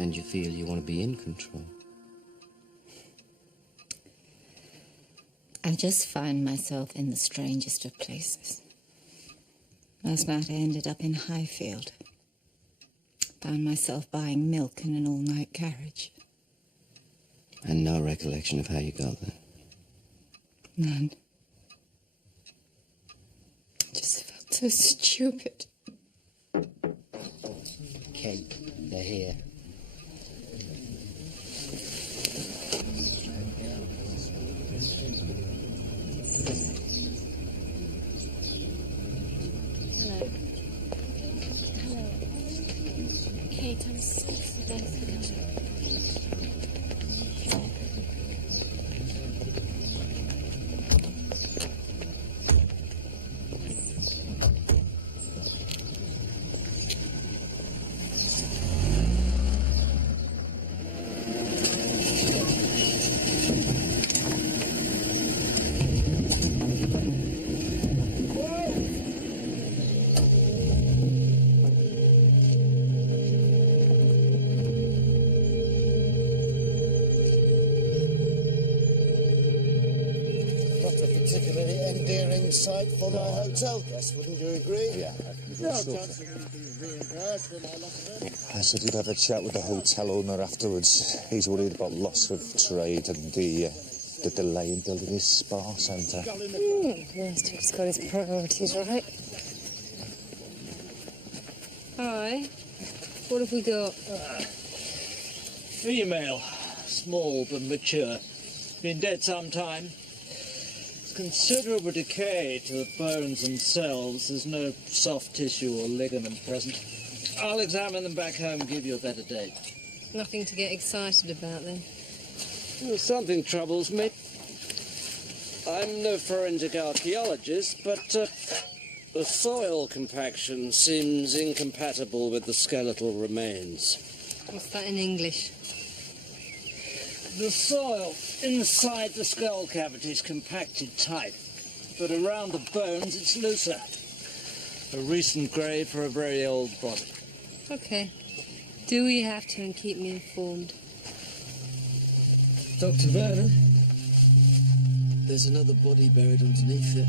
And you feel you want to be in control. I just find myself in the strangest of places. Last night I ended up in Highfield. Found myself buying milk in an all-night carriage. And no recollection of how you got there? None. Just felt so stupid. Kate, they're here. Hello. Hello. Kate, I'm so thanks for coming. Particularly endearing sight for my hotel guests, wouldn't you agree? Yeah, I said he'd have a chat with the hotel owner afterwards. He's worried about loss of trade and the delay in building his spa centre. He's got his priorities right. Hi. What have we got? Female. Small but mature. Been dead some time. Considerable decay to the bones themselves. There's no soft tissue or ligament present. I'll examine them back home and give you a better date. Nothing to get excited about, then? Well, something troubles me. I'm no forensic archaeologist, but the soil compaction seems incompatible with the skeletal remains. What's that in English? The soil inside the skull cavity is compacted tight, but around the bones it's looser. A recent grave for a very old body. Okay. Do we have to, and keep me informed? Dr. Vernon, there's another body buried underneath it.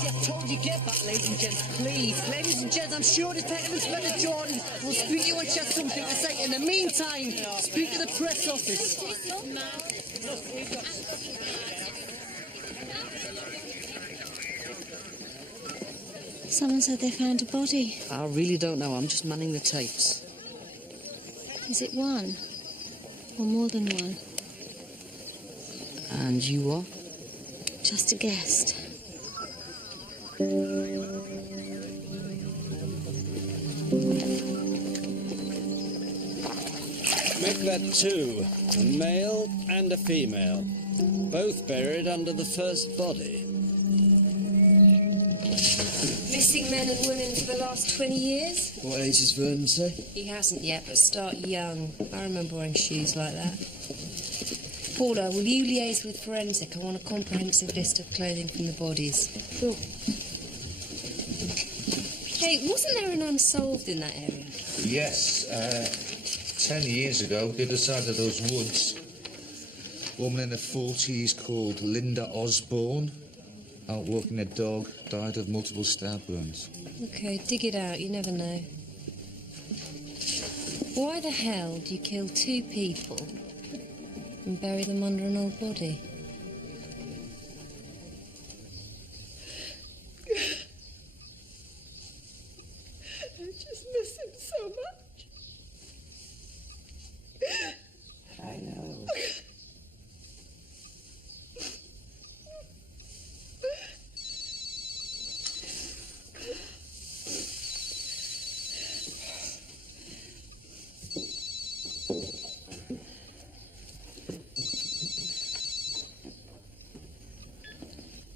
I've told you, get back, ladies and gents, please. Ladies and gents, I'm sure Detective Inspector Jordan will speak to you when she has something to say. In the meantime, speak to the press office. Someone said they found a body. I really don't know. I'm just manning the tapes. Is it one? Or more than one? And you are? Just a guest. Make that two, a male and a female, both buried under the first body. Missing men and women for the last 20 years? What age does Vernon say? He hasn't yet, but start young. I remember wearing shoes like that. Paula, will you liaise with forensic? I want a comprehensive list of clothing from the bodies. Sure. Hey, wasn't there an unsolved in that area? Yes, 10 years ago, the other side of those woods, a woman in her 40s called Linda Osborne, out walking a dog, died of multiple stab wounds. Okay, dig it out. You never know. Why the hell do you kill two people and bury them under an old body? I just miss him so much. I know.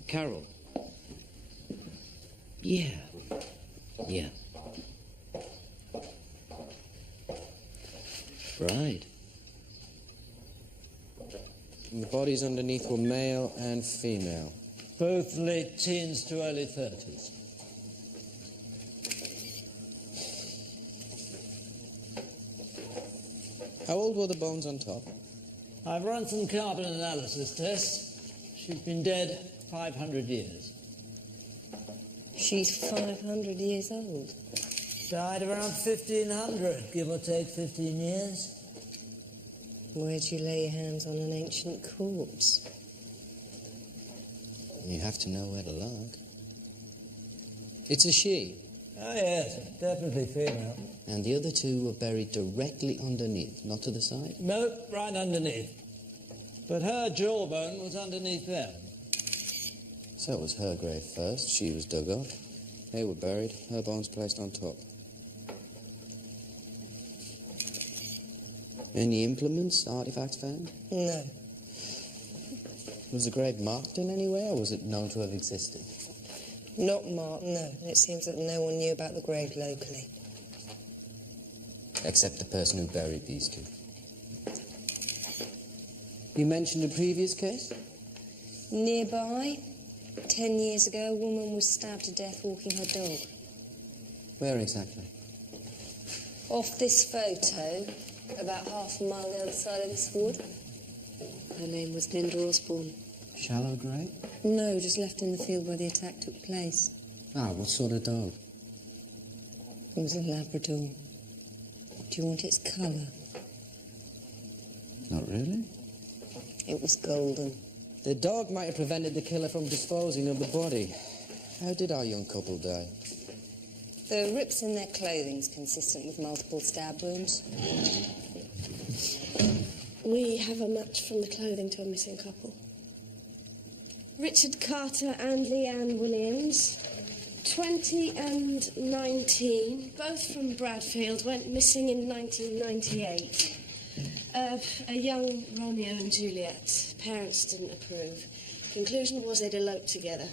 Carol. Yeah. Yeah. Right. And the bodies underneath were male and female. Both late teens to early 30s. How old were the bones on top? I've run some carbon analysis tests. She's been dead 500 years. She's 500 years old. Died around 1500, give or take 15 years. Where'd you lay your hands on an ancient corpse? You have to know where to look. It's a she. Oh, yes, definitely female. And the other two were buried directly underneath, not to the side? Nope, right underneath. But her jawbone was underneath them. So it was her grave first. She was dug up. They were buried. Her bones placed on top. Any implements, artifacts found? No. Was the grave marked in any way, or was it known to have existed? Not marked, no. And it seems that no one knew about the grave locally. Except the person who buried these two. You mentioned a previous case? Nearby, 10 years ago, a woman was stabbed to death walking her dog. Where exactly? Off this photo, about half a mile the other side of this wood. Her name was Linda Osborne. Shallow grey? No, just left in the field where the attack took place. Ah, what sort of dog? It was a Labrador. Do you want its colour? Not really. It was golden. The dog might have prevented the killer from disposing of the body. How did our young couple die? The rips in their clothing is consistent with multiple stab wounds. We have a match from the clothing to a missing couple. Richard Carter and Leanne Williams, 20 and 19, both from Bradfield, went missing in 1998. A young Romeo and Juliet. Parents didn't approve. Conclusion was they'd eloped together.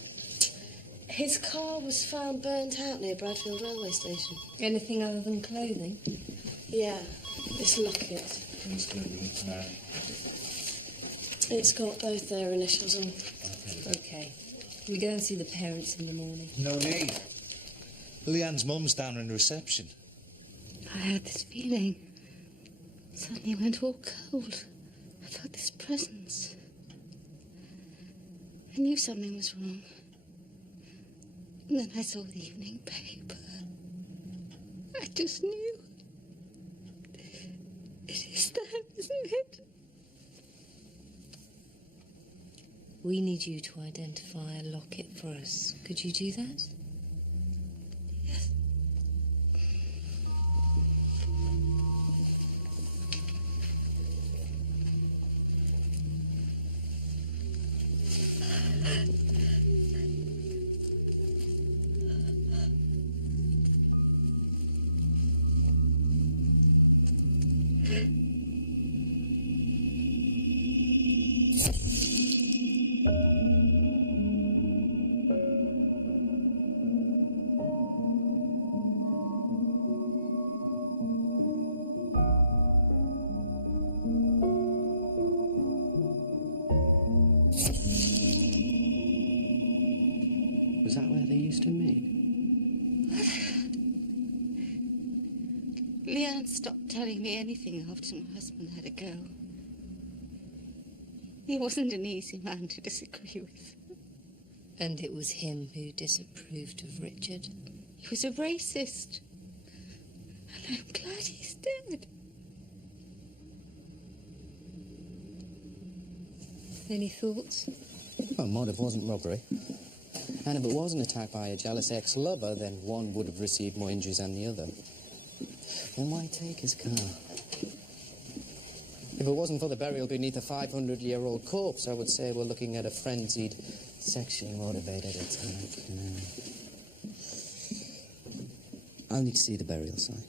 His car was found burnt out near Bradfield railway station. Anything other than clothing? Yeah, this locket. It's got both their initials on. Okay. We go and see the parents in the morning. No need. Leanne's mum's down in reception. I had this feeling. Suddenly went all cold. I felt this presence. I knew something was wrong. And then I saw the evening paper. I just knew. It is them, isn't it? We need you to identify a locket for us. Could you do that? Yes. Was that where they used to meet? Leanne stopped telling me anything after my husband had to go. He wasn't an easy man to disagree with. And it was him who disapproved of Richard. He was a racist. And I'm glad he's dead. Any thoughts? Well, motive wasn't robbery. And if it was an attack by a jealous ex-lover, then one would have received more injuries than the other. Then why take his car? If it wasn't for the burial beneath a 500-year-old corpse, I would say we're looking at a frenzied, sexually motivated attack. I'll need to see the burial site.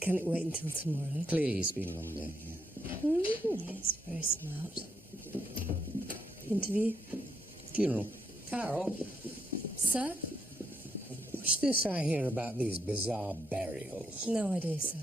Can it wait until tomorrow? Please, it's been a long day. Yes, very smart. Interview? Funeral. Carol, Sir? what's this I hear about these bizarre burials? No idea, sir.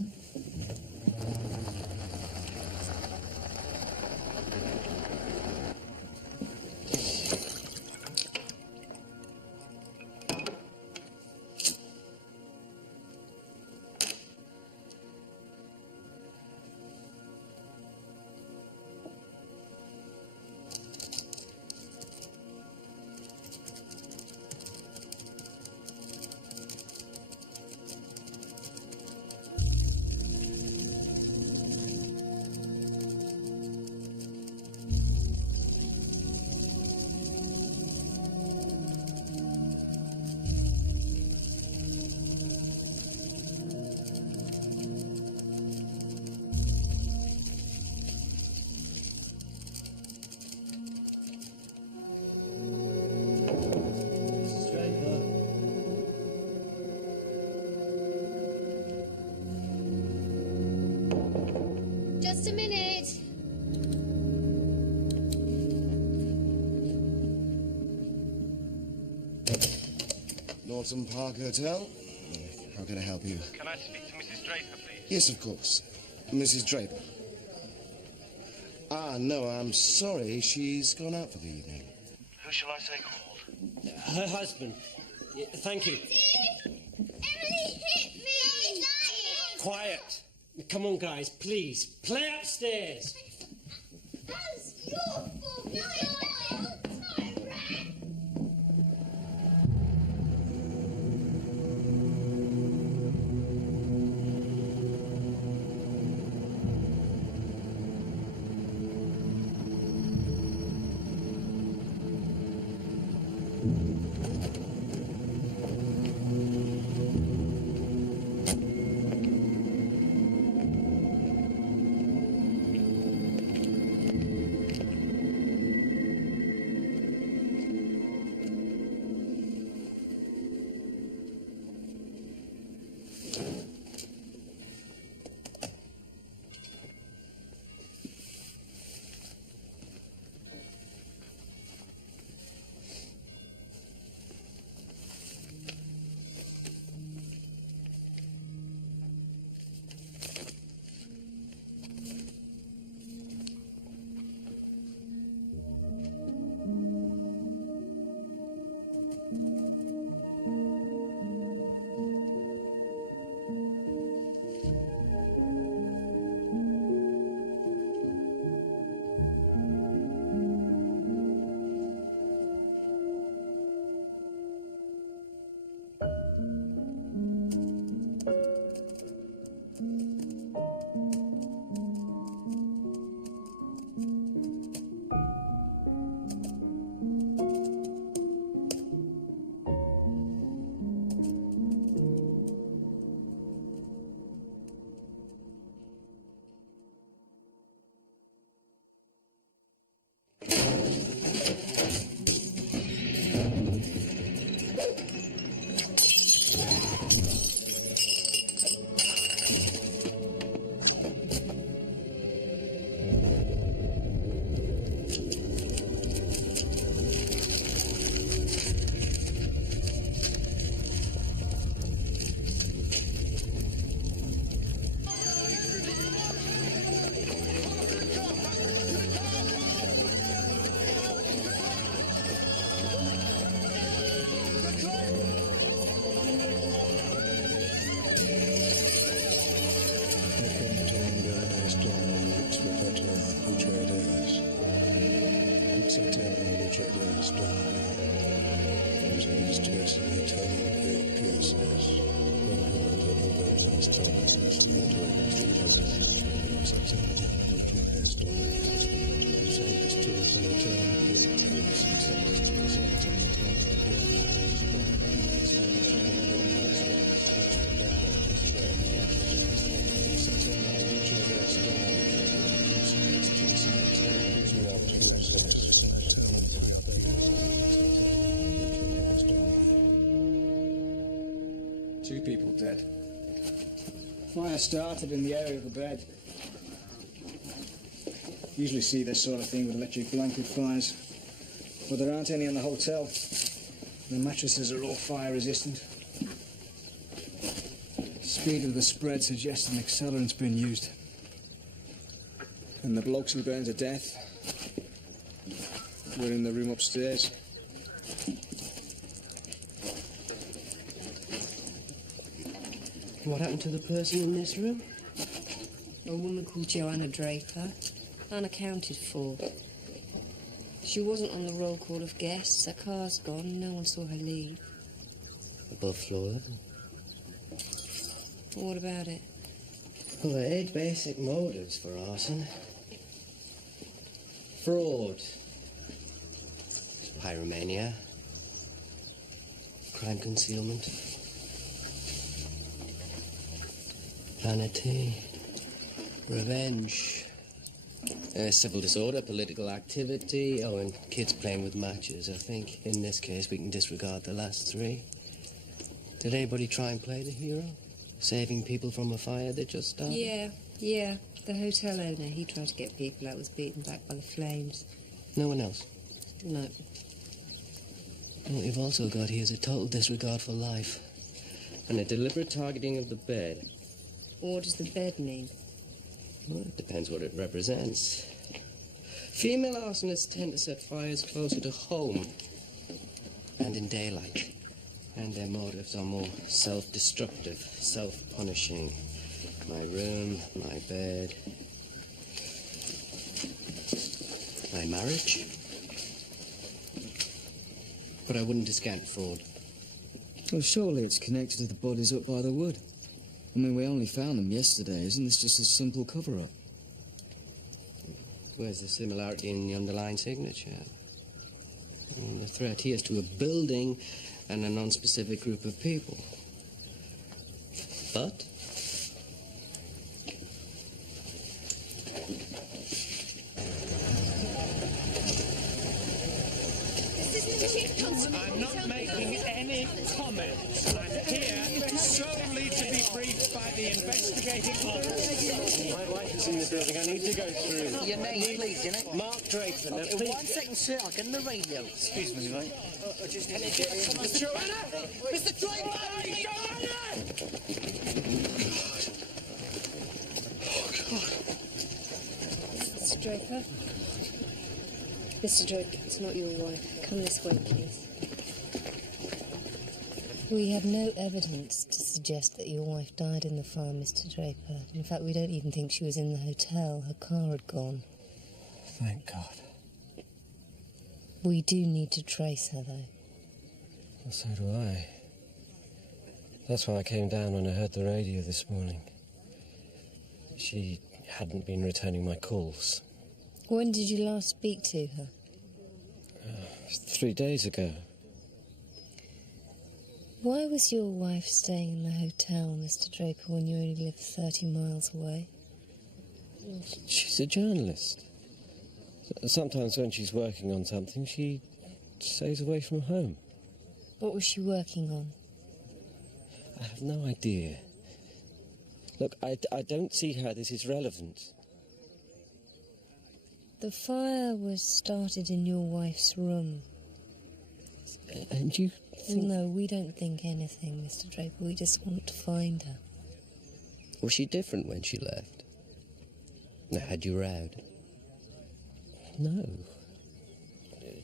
Just a minute. Norton Park Hotel. How can I help you? Can I speak to Mrs. Draper, please? Yes, of course. Mrs. Draper. Ah, no, I'm sorry. She's gone out for the evening. Who shall I say called? Her husband. Yeah, thank you. Emily hit me! Quiet. Come on, guys, please. Play upstairs. Two people dead. Fire started in the area of the bed. Usually see this sort of thing with electric blanket fires, but there aren't any in the hotel. The mattresses are all fire resistant. Speed of the spread suggests an accelerant's been used. And the blokes who burned to death were in the room upstairs. What happened to the person in this room? A woman called Joanna Draper, unaccounted for. She wasn't on the roll call of guests. Her car's gone. No one saw her leave. Above floor level. What about it? Well, there are 8 basic motives for arson. Fraud. Pyromania. Crime concealment. Vanity. Revenge. Civil disorder, political activity, and kids playing with matches. I think in this case we can disregard the last 3. Did anybody try and play the hero? Saving people from a fire that just started? Yeah. The hotel owner, he tried to get people out, was beaten back by the flames. No one else? No. And what you've also got here is a total disregard for life. And a deliberate targeting of the bed. What does the bed mean? Well, it depends what it represents. Female arsonists tend to set fires closer to home and in daylight. And their motives are more self-destructive, self-punishing. My room, my bed. My marriage. But I wouldn't discount fraud. Well, surely it's connected to the bodies up by the wood. I mean, we only found them yesterday. Isn't this just a simple cover-up? Where's the similarity in the underlying signature? I mean, the threat here is to a building and a non-specific group of people. But I'm not making any comments. I'm here solely to be briefed by the investigating officer. My wife is in the building. I need to go through. Your name, please, you know? Mark Drayton. Okay, Please. 1 second, sir. I'll get in the radio. Excuse me, mate. Mr. Joanna! Mr. Joanna! Mr. Draper? Mr. Draper, it's not your wife. Come this way, please. We have no evidence to suggest that your wife died in the fire, Mr. Draper. In fact, we don't even think she was in the hotel. Her car had gone. thank God. We do need to trace her, though. Well, so do I. That's why I came down when I heard the radio this morning. She hadn't been returning my calls. When did you last speak to her? 3 days ago. Why was your wife staying in the hotel, Mr. Draper, when you only lived 30 miles away? She's a journalist. Sometimes when she's working on something, she stays away from home. What was she working on? I have no idea. Look, I don't see how this is relevant. The fire was started in your wife's room. And you think... No, we don't think anything, Mr. Draper. We just want to find her. Was she different when she left? Now, had you rowed? No.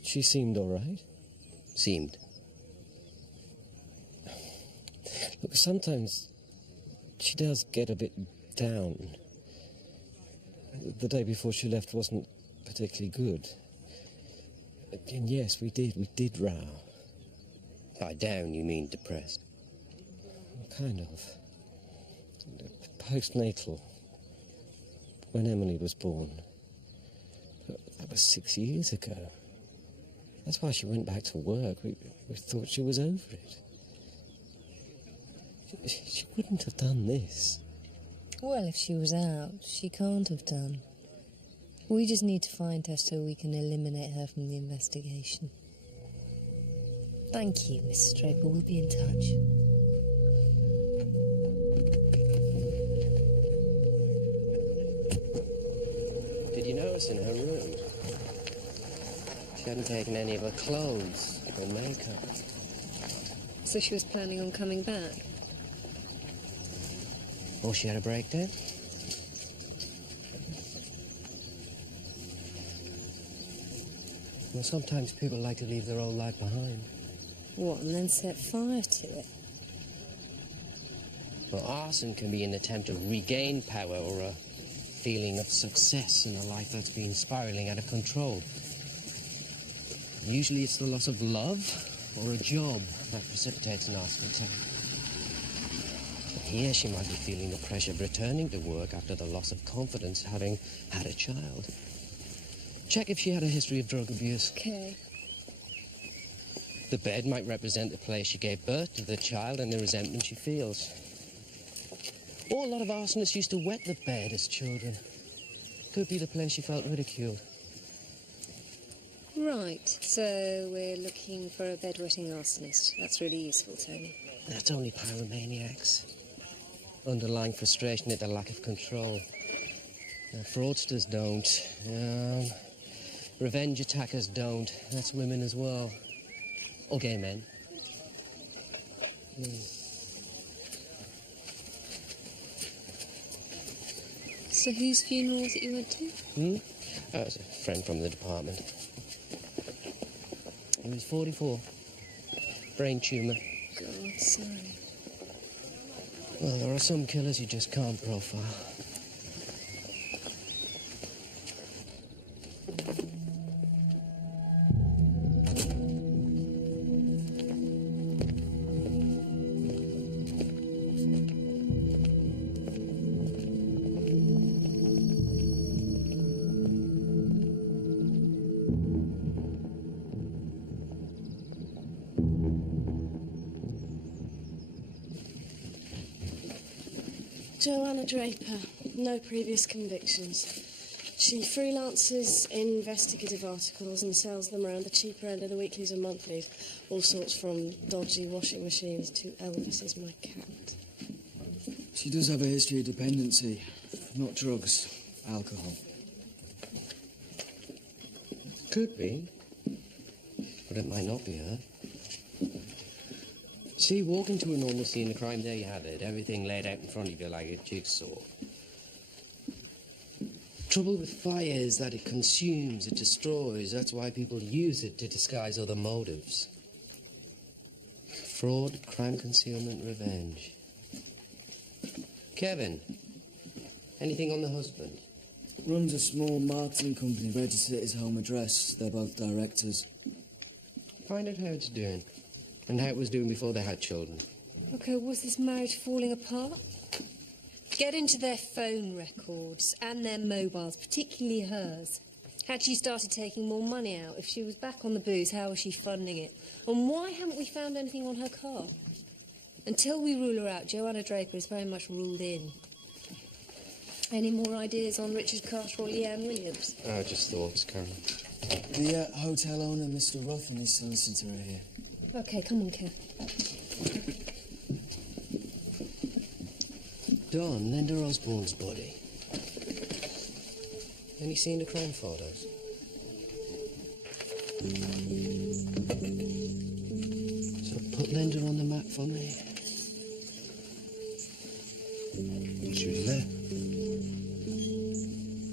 She seemed all right. Seemed. Look, sometimes she does get a bit down. The day before she left wasn't particularly good. And yes, we did row. By down, you mean depressed? Kind of. Postnatal. When Emily was born. That was 6 years ago. That's why she went back to work. We thought she was over it. She wouldn't have done this. Well, if she was out, she can't have done. We just need to find her so we can eliminate her from the investigation. Thank you, Mrs. Draper. We'll be in touch. Did you notice in her room? She hadn't taken any of her clothes or makeup. So she was planning on coming back? Or she had a breakdown? Well, sometimes people like to leave their old life behind. What, and then set fire to it? Well, arson can be an attempt to regain power or a feeling of success in a life that's been spiraling out of control. Usually it's the loss of love or a job that precipitates an arson attack. Here she might be feeling the pressure of returning to work after the loss of confidence having had a child. Check if she had a history of drug abuse. Okay. The bed might represent the place she gave birth to the child and the resentment she feels. Or a lot of arsonists used to wet the bed as children. Could be the place she felt ridiculed. Right, so we're looking for a bedwetting arsonist. That's really useful, Tony. That's only pyromaniacs. Underlying frustration at the lack of control. Fraudsters don't. Revenge attackers don't. That's women as well. Or gay men. So whose funeral was it you went to? Oh, it was a friend from the department. He was 44. Brain tumour. God, sorry. Well, there are some killers you just can't profile. Joanna Draper. No previous convictions. She freelances investigative articles and sells them around the cheaper end of the weeklies and monthlies. All sorts from dodgy washing machines to Elvis is my cat. She does have a history of dependency. Not drugs, alcohol. Could be. But it might not be her. See, walk into a normal scene of crime, there you have it. Everything laid out in front of you like a jigsaw. Trouble with fire is that it consumes, it destroys. That's why people use it to disguise other motives. Fraud, crime concealment, revenge. Kevin, anything on the husband? Runs a small marketing company registered at his home address. They're both directors. Find out how it's doing. And how it was doing before they had children. Okay, was this marriage falling apart? Get into their phone records and their mobiles, particularly hers. Had she started taking more money out? If she was back on the booze, how was she funding it? And why haven't we found anything on her car? Until we rule her out, Joanna Draper is very much ruled in. Any more ideas on Richard Carter or Leanne Williams? Just thoughts, Karen. The hotel owner, Mr. Roth, and his solicitor are here. Okay, come on, Kev. Don, Linda Osborne's body. Any seen the crime photos? So put Linda on the map for me. She was there.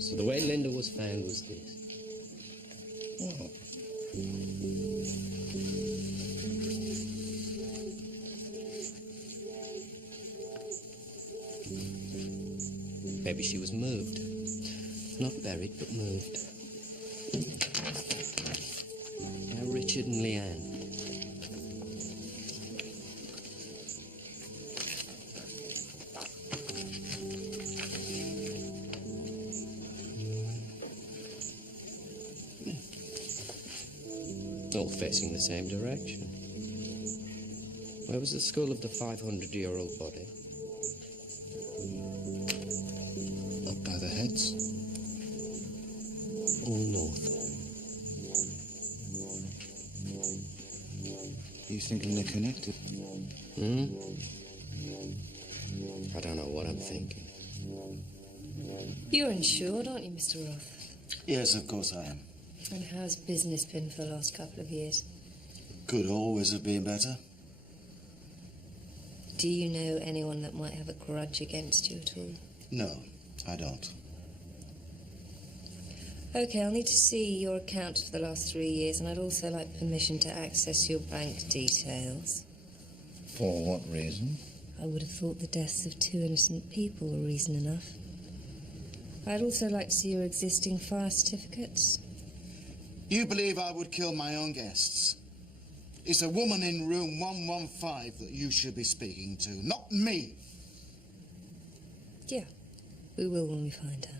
So the way Linda was found was this. Oh. Maybe she was moved. Not buried, but moved. Now Richard and Leanne. All facing the same direction. Where was the skull of the 500-year-old body? Up by the heads. All north. You thinking they're connected? I don't know what I'm thinking. You're insured, aren't you, Mr. Roth? Yes, of course I am. And how's business been for the last couple of years? Could always have been better. Do you know anyone that might have a grudge against you at all? No, I don't. Okay, I'll need to see your account for the last 3 years, and I'd also like permission to access your bank details. For what reason? I would have thought the deaths of 2 innocent people were reason enough. I'd also like to see your existing fire certificates. You believe I would kill my own guests? It's a woman in room 115 that you should be speaking to, not me. Yeah, we will when we find her.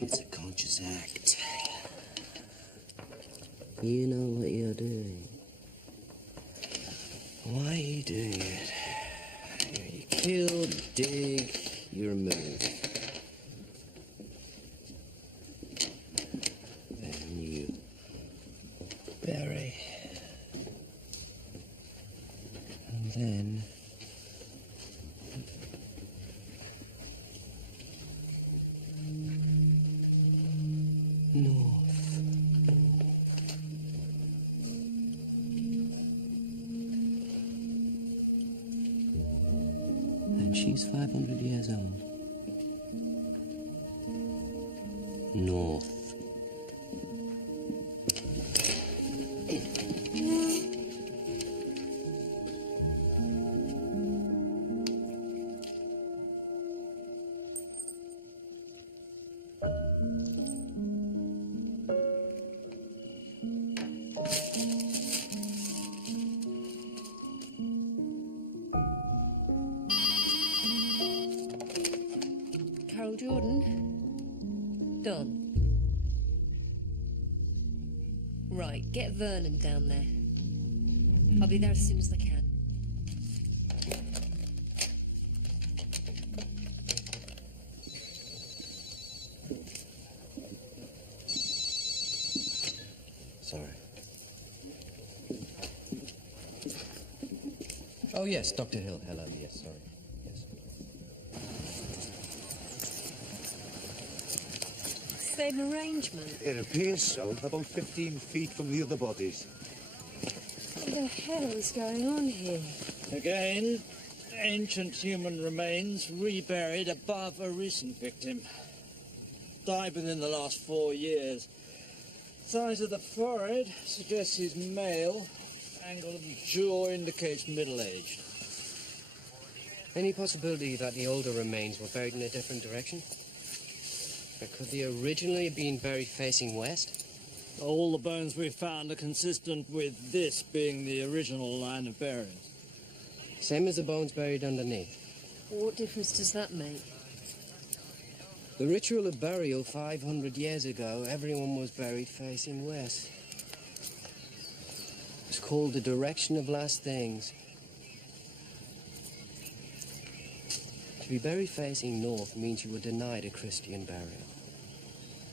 It's a conscious act. You know what you're doing. Why are you doing it? You kill, dig, you remove. Then you bury. And then north. And she's 500 years old. North. Carol Jordan? Don? Right, get Vernon down there. I'll be there as soon as I can. Oh, yes, Dr. Hill. Hello, yes, sorry. Yes. Same arrangement. It appears so, about 15 feet from the other bodies. What the hell is going on here? Again, ancient human remains reburied above a recent victim. Died within the last 4 years. Size of the forehead suggests he's male. Angle of the jaw indicates middle-aged. Any possibility that the older remains were buried in a different direction? Or could they originally have been buried facing west? All the bones we found are consistent with this being the original line of burial. Same as the bones buried underneath. What difference does that make? The ritual of burial 500 years ago, everyone was buried facing west. It's called the direction of last things. To be buried facing north means you were denied a Christian burial.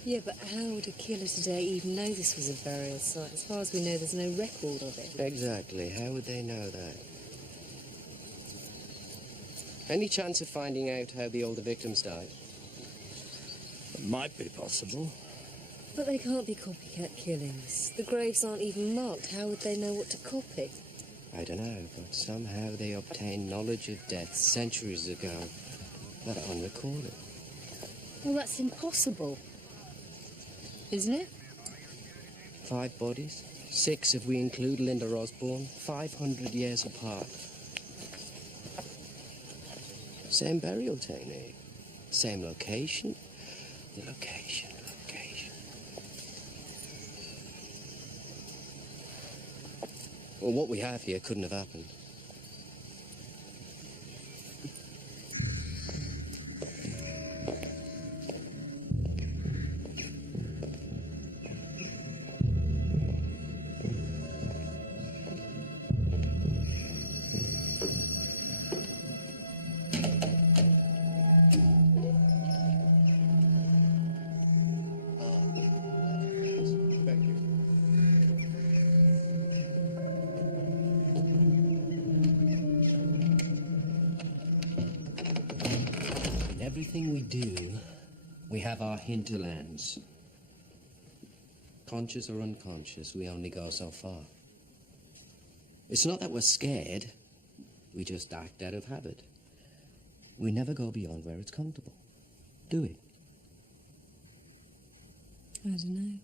Yeah, but how would a killer today even know this was a burial site? As far as we know, there's no record of it. Exactly. How would they know that? Any chance of finding out how the older victims died? It might be possible. But they can't be copycat killings. The graves aren't even marked. How would they know what to copy? I don't know, but somehow they obtained knowledge of death centuries ago that are unrecorded. Well, that's impossible. Isn't it? 5 bodies, 6 if we include Linda Osborne, 500 years apart. Same burial technique, same location. The location. Well, what we have here couldn't have happened. Everything we do, we have our hinterlands. Conscious or unconscious, we only go so far. It's not that we're scared, we just act out of habit. We never go beyond where it's comfortable, do we? I don't know.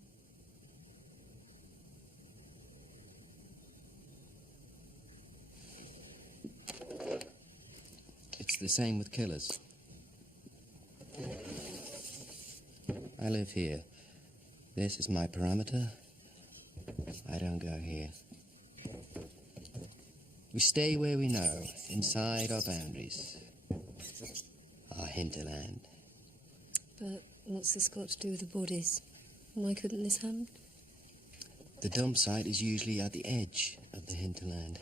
It's the same with killers. I live here. This is my perimeter. I don't go here. We stay where we know, inside our boundaries. Our hinterland. But what's this got to do with the bodies? Why couldn't this happen? The dump site is usually at the edge of the hinterland.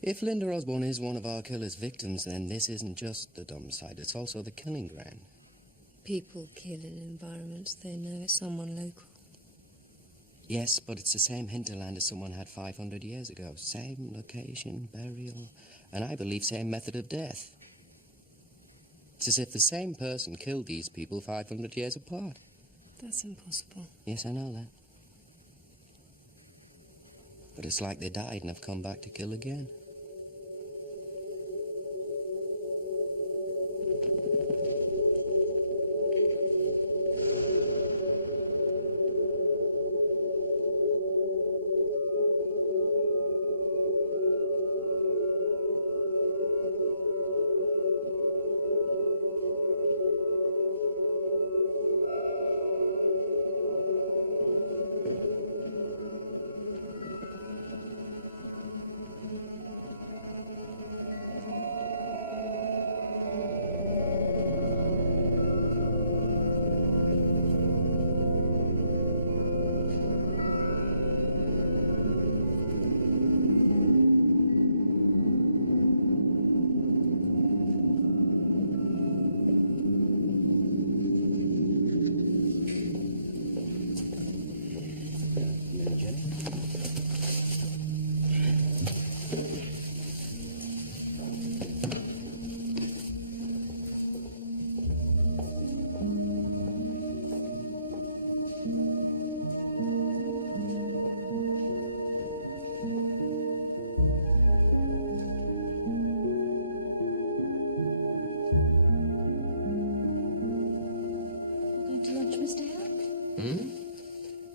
If Linda Osborne is one of our killer's victims, then this isn't just the dump site, it's also the killing ground. People kill in environments they know. It's someone local. Yes, but it's the same hinterland as someone had 500 years ago. Same location, burial, and I believe same method of death. It's as if the same person killed these people 500 years apart. That's impossible. Yes, I know that. But it's like they died and have come back to kill again. lunch, Mr. Hale? Hmm?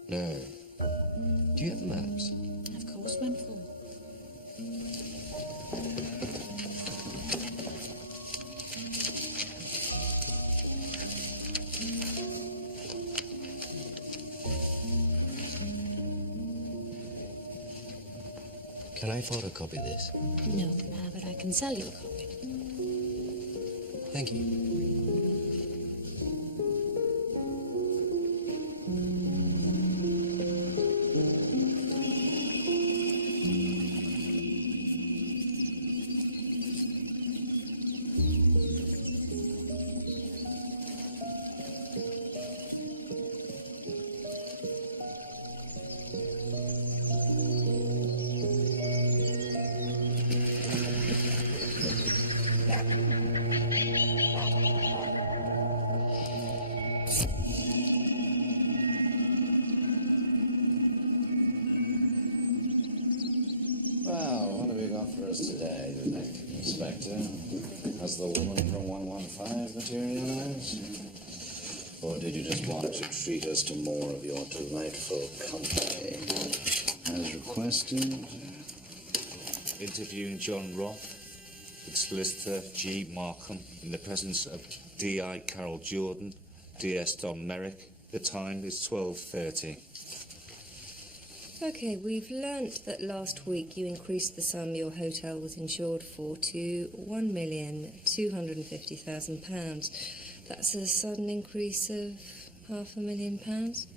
No. Do you have maps? Of course, when for? Can I photocopy this? No, but I can sell you a copy. Thank you. Well, what have we got for us today, Inspector? Has the woman from 115 materialized? Or did you just want to treat us to more of your delightful company? As requested. Interviewing John Roth with solicitor G. Markham in the presence of D.I. Carol Jordan, D.S. Don Merrick. The time is 12:30. Okay, we've learnt that last week you increased the sum your hotel was insured for to £1,250,000. That's a sudden increase of £500,000.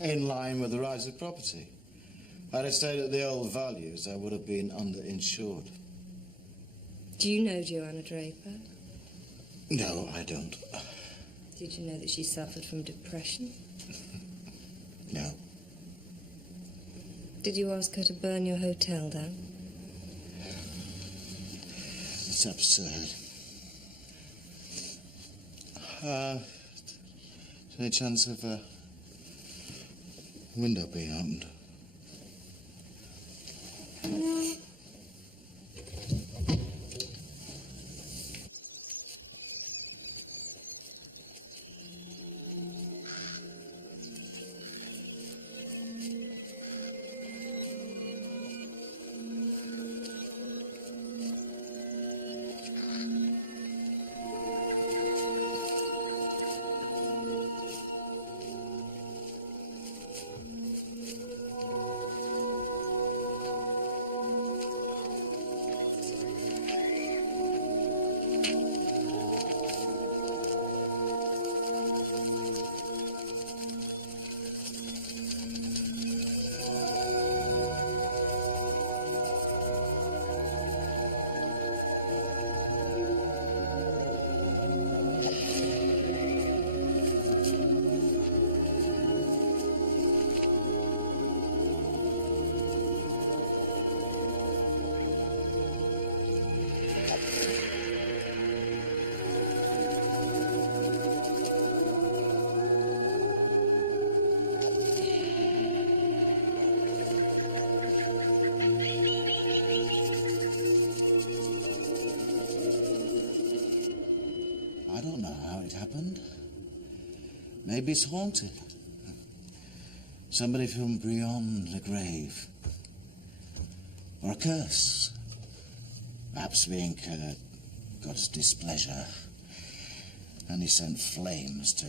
In line with the rise of property. Had it stayed at the old values, I would have been underinsured. Do you know Joanna Draper? No, I don't. Did you know that she suffered from depression? No. Did you ask her to burn your hotel down? It's absurd. Any chance of a window being opened? I don't know how it happened. Maybe it's haunted. Somebody from beyond the grave. Or a curse. Perhaps we incurred God's displeasure. And he sent flames to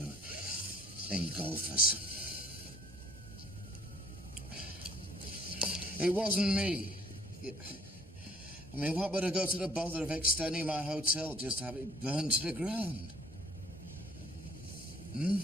engulf us. It wasn't me. I mean, what would I go to the bother of extending my hotel just to have it burned to the ground? Hmm?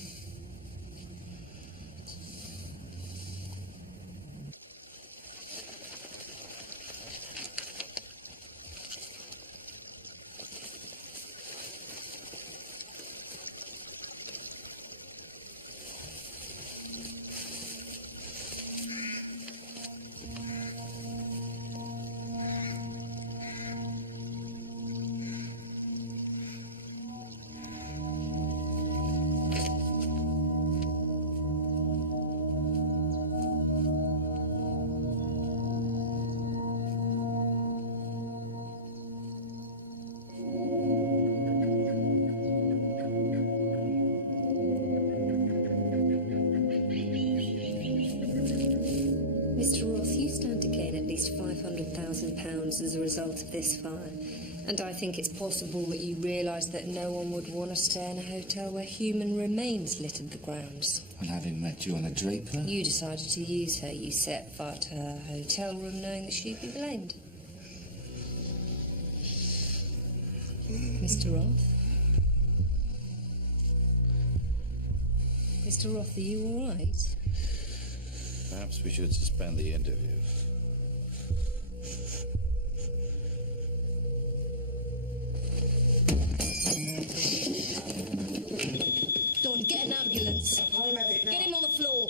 least £500,000 as a result of this fire. And I think it's possible that you realised that no one would want to stay in a hotel where human remains littered the grounds. And having met Joanna Draper? You decided to use her. You set fire to her hotel room knowing that she'd be blamed. Mr. Roth? Mr. Roth, are you all right? Perhaps we should suspend the interview. Don, get an ambulance. Get him on the floor.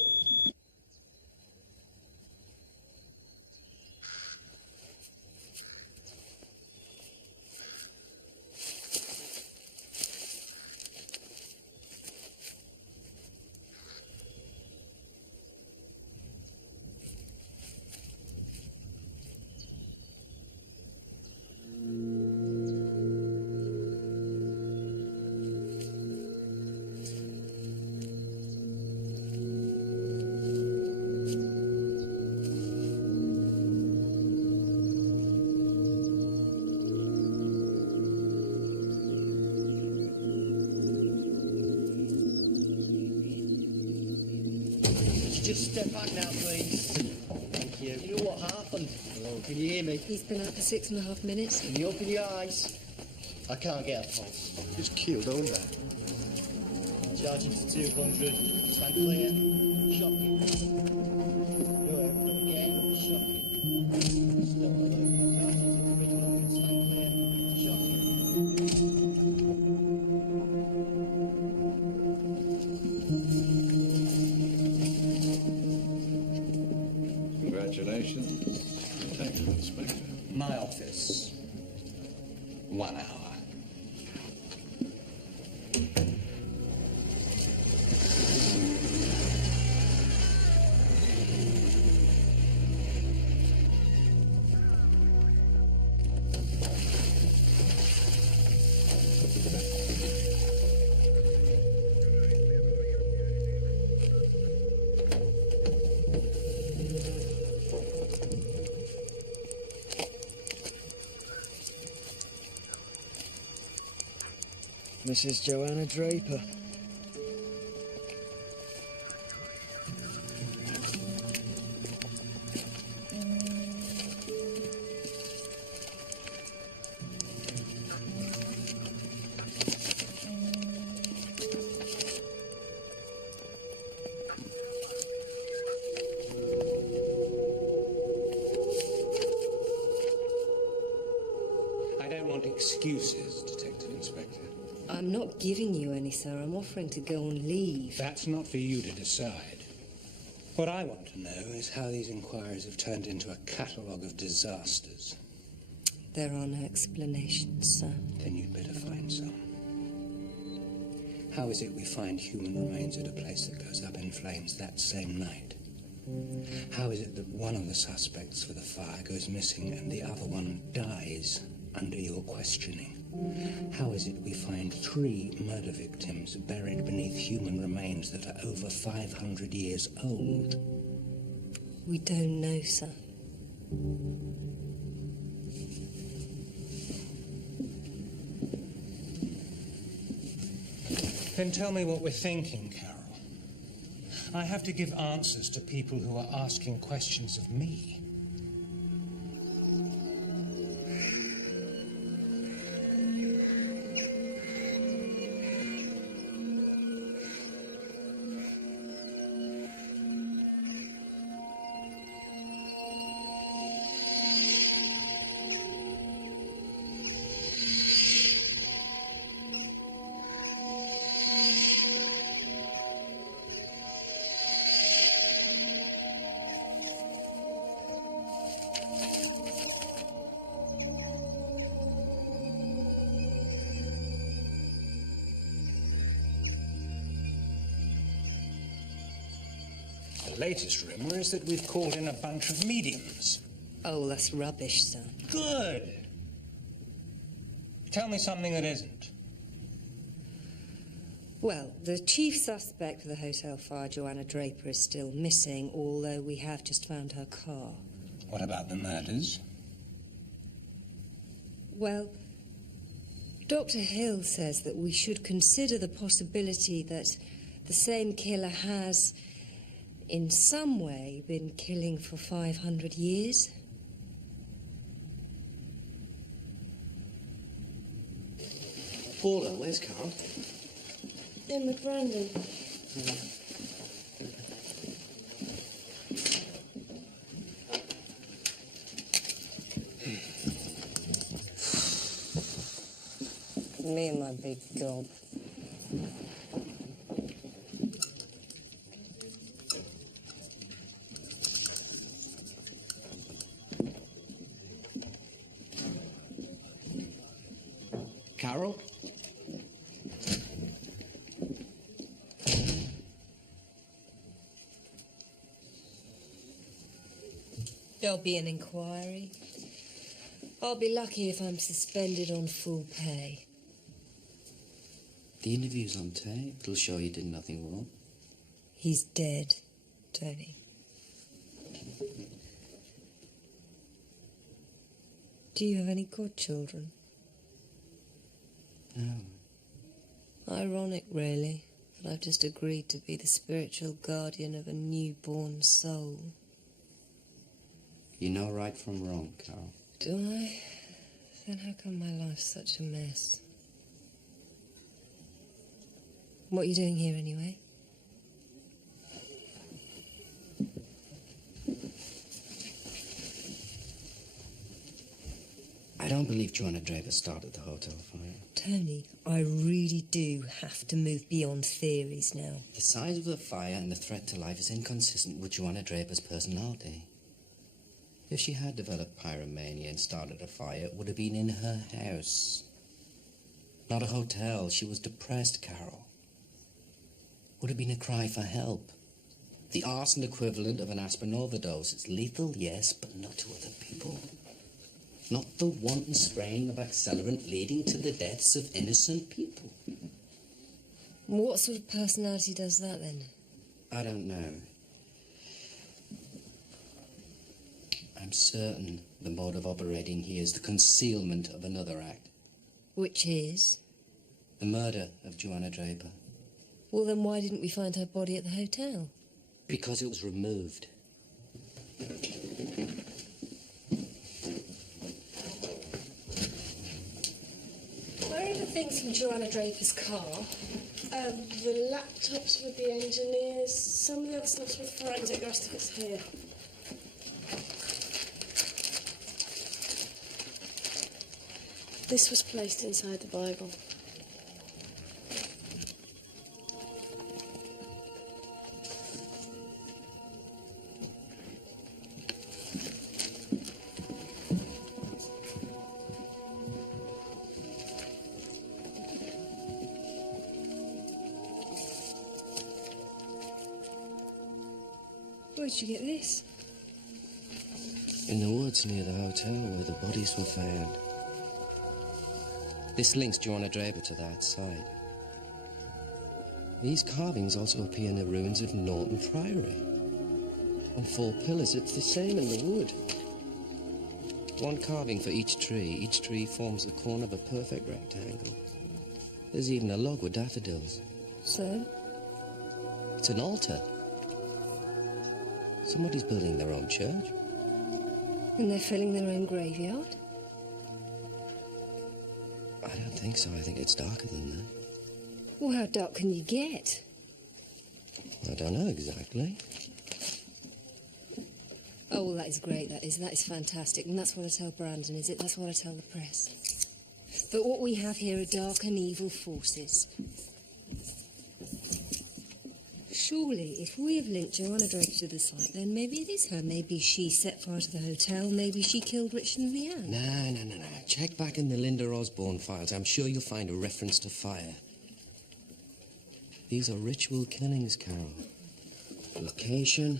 Just step back now, please. Thank you. You know what happened? Hello, can you hear me? He's been out for 6.5 minutes. Can you open your eyes? I can't get a pulse. Just killed, don't they? Charging to 200. Stand clear. Shocking. Go ahead. Again. Shocking. Still alert. Charging to 300. Stand clear. Shocking. Congratulations, Detective Inspector. My office. 1 hour. Mrs. Joanna Draper. I don't want excuses, Detective Inspector. I'm not giving you any, sir. I'm offering to go on leave. That's not for you to decide. What I want to know is how these inquiries have turned into a catalogue of disasters. There are no explanations, sir. Then you'd better find some. How is it we find human remains at a place that goes up in flames that same night? How is it that one of the suspects for the fire goes missing and the other one dies under your questioning? How is it we find 3 murder victims buried beneath human remains that are over 500 years old? We don't know, sir. Then tell me what we're thinking, Carol. I have to give answers to people who are asking questions of me. The latest rumour is that we've called in a bunch of mediums. Oh, that's rubbish, sir. Good. Tell me something that isn't. Well, the chief suspect for the hotel fire, Joanna Draper, is still missing, although we have just found her car. What about the murders? Well, Dr. Hill says that we should consider the possibility that the same killer has, in some way, been killing for 500 years. Paula, where's Carol? In with Brandon. Me and my big gob. Carol? There'll be an inquiry. I'll be lucky if I'm suspended on full pay. The interview's on tape. It'll show you did nothing wrong. He's dead, Tony. Do you have any godchildren? No. Ironic, really, that I've just agreed to be the spiritual guardian of a newborn soul. You know right from wrong, Carol. Do I? Then how come my life's such a mess? What are you doing here, anyway? I don't believe Joanna Draper started the hotel fire. Tony, I really do have to move beyond theories now. The size of the fire and the threat to life is inconsistent with Joanna Draper's personality. If she had developed pyromania and started a fire, it would have been in her house. Not a hotel. She was depressed, Carol. Would have been a cry for help. The arson equivalent of an aspirin overdose. It's lethal, yes, but not to other people. Not the wanton spraying of accelerant leading to the deaths of innocent people. What sort of personality does that, then? I don't know. I'm certain the mode of operating here is the concealment of another act. Which is? The murder of Joanna Draper. Well, then why didn't we find her body at the hotel? Because it was removed. Where are the things from Joanna Draper's car? The laptops with the engineers, some of the other stuff's with forensic, the rest of it's here. This was placed inside the Bible. Where'd you get this? In the woods near the hotel where the bodies were found. This links Joanna Draper to that site. These carvings also appear in the ruins of Norton Priory. On 4 pillars, it's the same in the wood. One carving for each tree. Each tree forms the corner of a perfect rectangle. There's even a log with daffodils. So? It's an altar. Somebody's building their own church. And they're filling their own graveyard? I don't think so. I think it's darker than that. Well, how dark can you get? I don't know exactly. Oh, well, that is great, that is. That is fantastic. And that's what I tell Brandon, is it? That's what I tell the press. But what we have here are dark and evil forces. Surely, if we have linked Joanna Draper to the site, then maybe it is her. Maybe she set fire to the hotel. Maybe she killed Richard and Leanne. No. Check back in the Linda Osborne files. I'm sure you'll find a reference to fire. These are ritual killings, Carol. Location,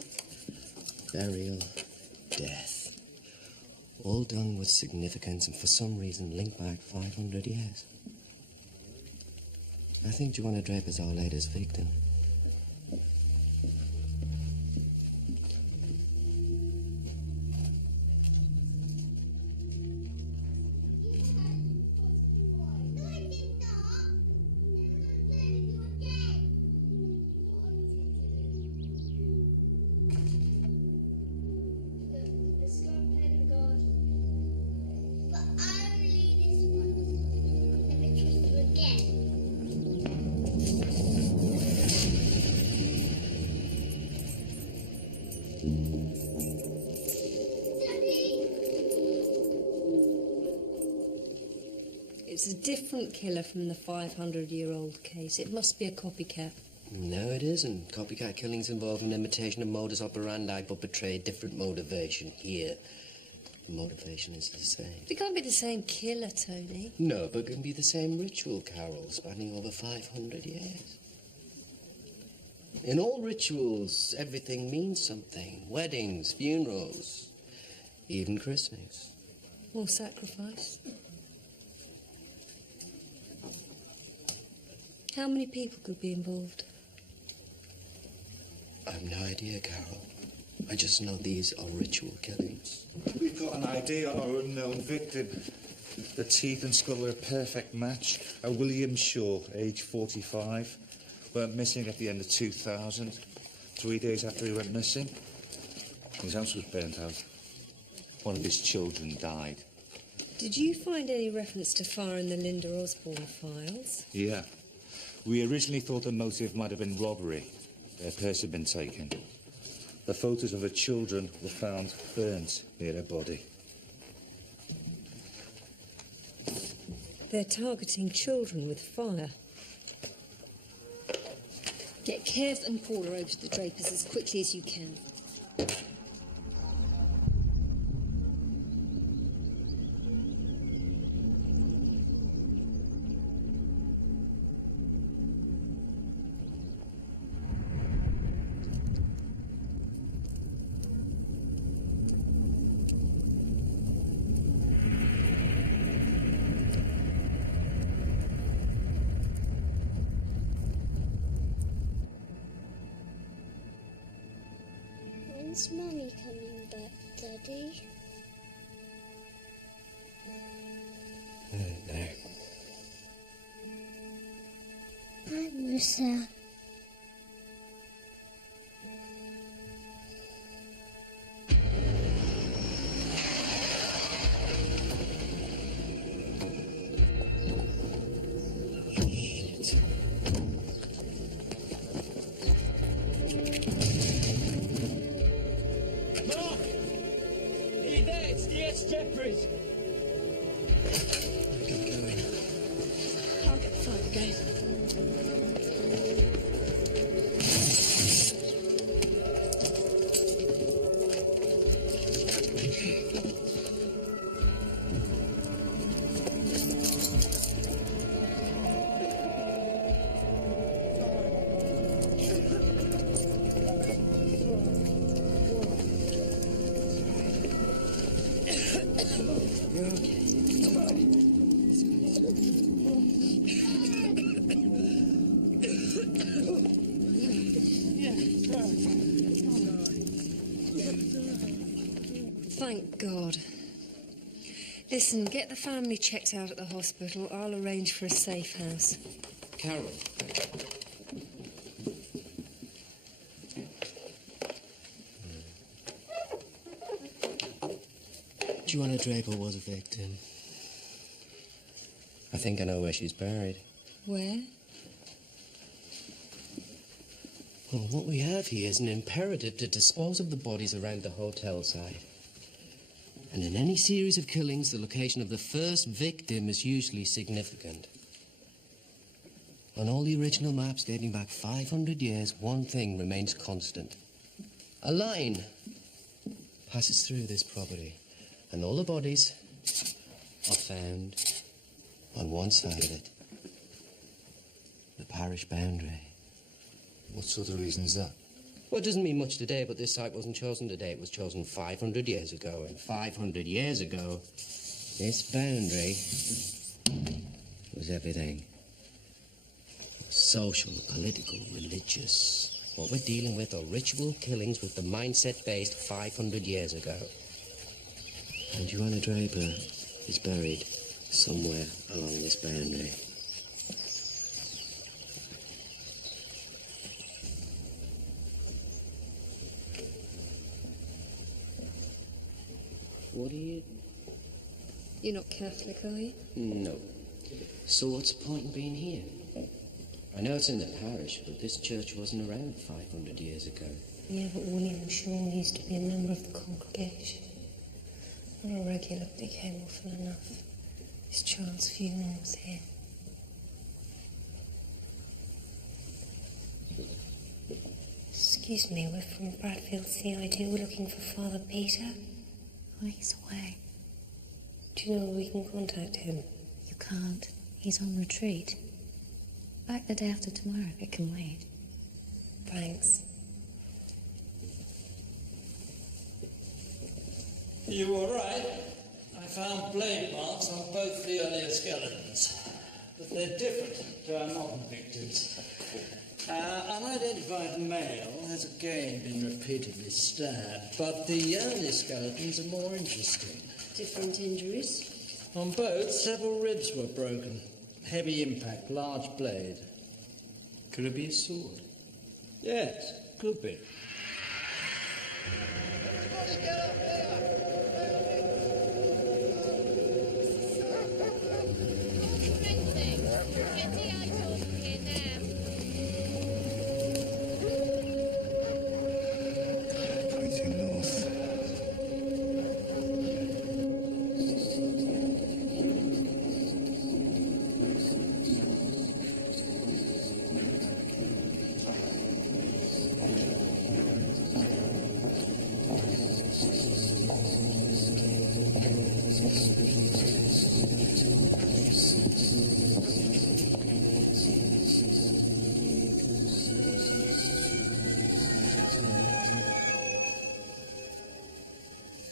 burial, death. All done with significance and for some reason linked back 500 years. I think Joanna Draper's our latest victim. It's a different killer from the 500-year-old case. It must be a copycat. No, it isn't. Copycat killings involve an imitation of modus operandi but betray a different motivation. Here, the motivation is the same. It can't be the same killer, Tony. No, but it can be the same ritual, Carol, spanning over 500 years. In all rituals, everything means something. Weddings, funerals, even Christmas. More sacrifice. How many people could be involved? I've no idea, Carol. I just know these are ritual killings. We've got an ID on our unknown victim. The teeth and skull are a perfect match. A William Shaw, age 45. Went missing at the end of 2000. 3 days after he went missing, his house was burnt out. One of his children died. Did you find any reference to fire in the Linda Osborne files? Yeah. We originally thought the motive might have been robbery. Their purse had been taken. The photos of her children were found burnt near her body. They're targeting children with fire. Get Kev and Paula over to the Drapers as quickly as you can. When's Mummy coming back, Daddy? I don't know. I miss her. Jeffries! I'll get the fire brigade. You're okay. Come on. Thank God. Listen, get the family checked out at the hospital. I'll arrange for a safe house. Carol. Joanna Draper was a victim. I think I know where she's buried. Where? Well, what we have here is an imperative to dispose of the bodies around the hotel site. And in any series of killings, the location of the first victim is usually significant. On all the original maps dating back 500 years, one thing remains constant. A line passes through this property, and all the bodies are found on one side of it. The parish boundary. What sort of reason is that? Well, it doesn't mean much today, but this site wasn't chosen today. It was chosen 500 years ago. And 500 years ago, this boundary was everything. Social, political, religious. What we're dealing with are ritual killings with the mindset based 500 years ago. And Joanna Draper is buried somewhere along this boundary. What are you? You're not Catholic, are you? No. So what's the point in being here? I know it's in the parish, but this church wasn't around 500 years ago. Yeah, but William Shaw used to be a member of the congregation. Not a regular, but he came often enough. His child's funeral was here. Excuse me, we're from Bradfield's E02. We're looking for Father Peter. Oh, he's away. Do you know where we can contact him? You can't. He's on retreat. Back the day after tomorrow, if it can wait. Thanks. You were right. I found blade marks on both the earlier skeletons, but they're different to our modern victims. Unidentified male has again been repeatedly stabbed, but the early skeletons are more interesting. Different injuries? On both, several ribs were broken. Heavy impact, large blade. Could it be a sword? Yes, could be.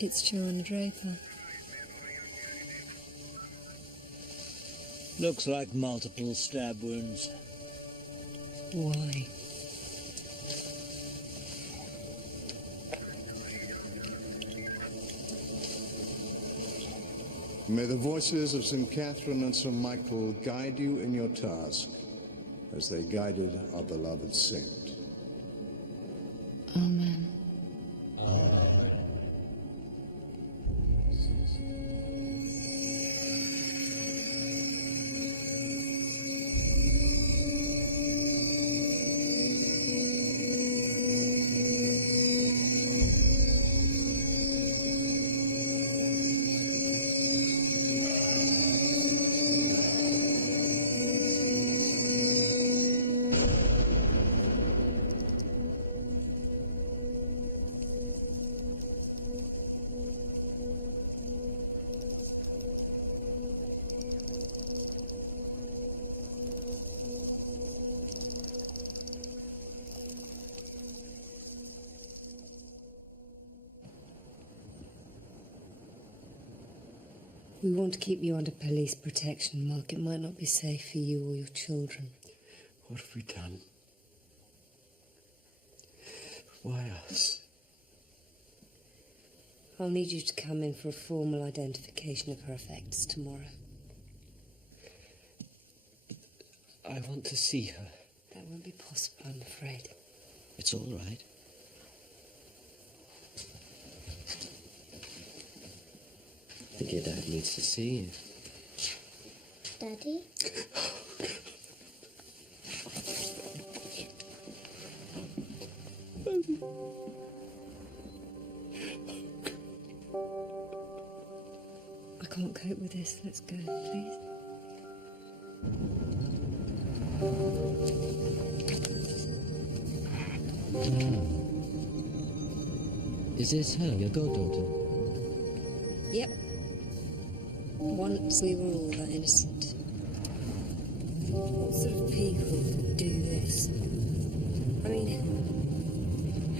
It's Joanna Draper. Looks like multiple stab wounds. Why? May the voices of St. Catherine and St. Michael guide you in your task, as they guided our beloved saint. Amen. We want to keep you under police protection, Mark. It might not be safe for you or your children. What have we done? Why us? I'll need you to come in for a formal identification of her effects tomorrow. I want to see her. That won't be possible, I'm afraid. It's all right. I think your dad needs to see you. Daddy? I can't cope with this. Let's go, please. Is this her, your goddaughter? Yep. Once we were all that innocent. What sort of people do this? I mean,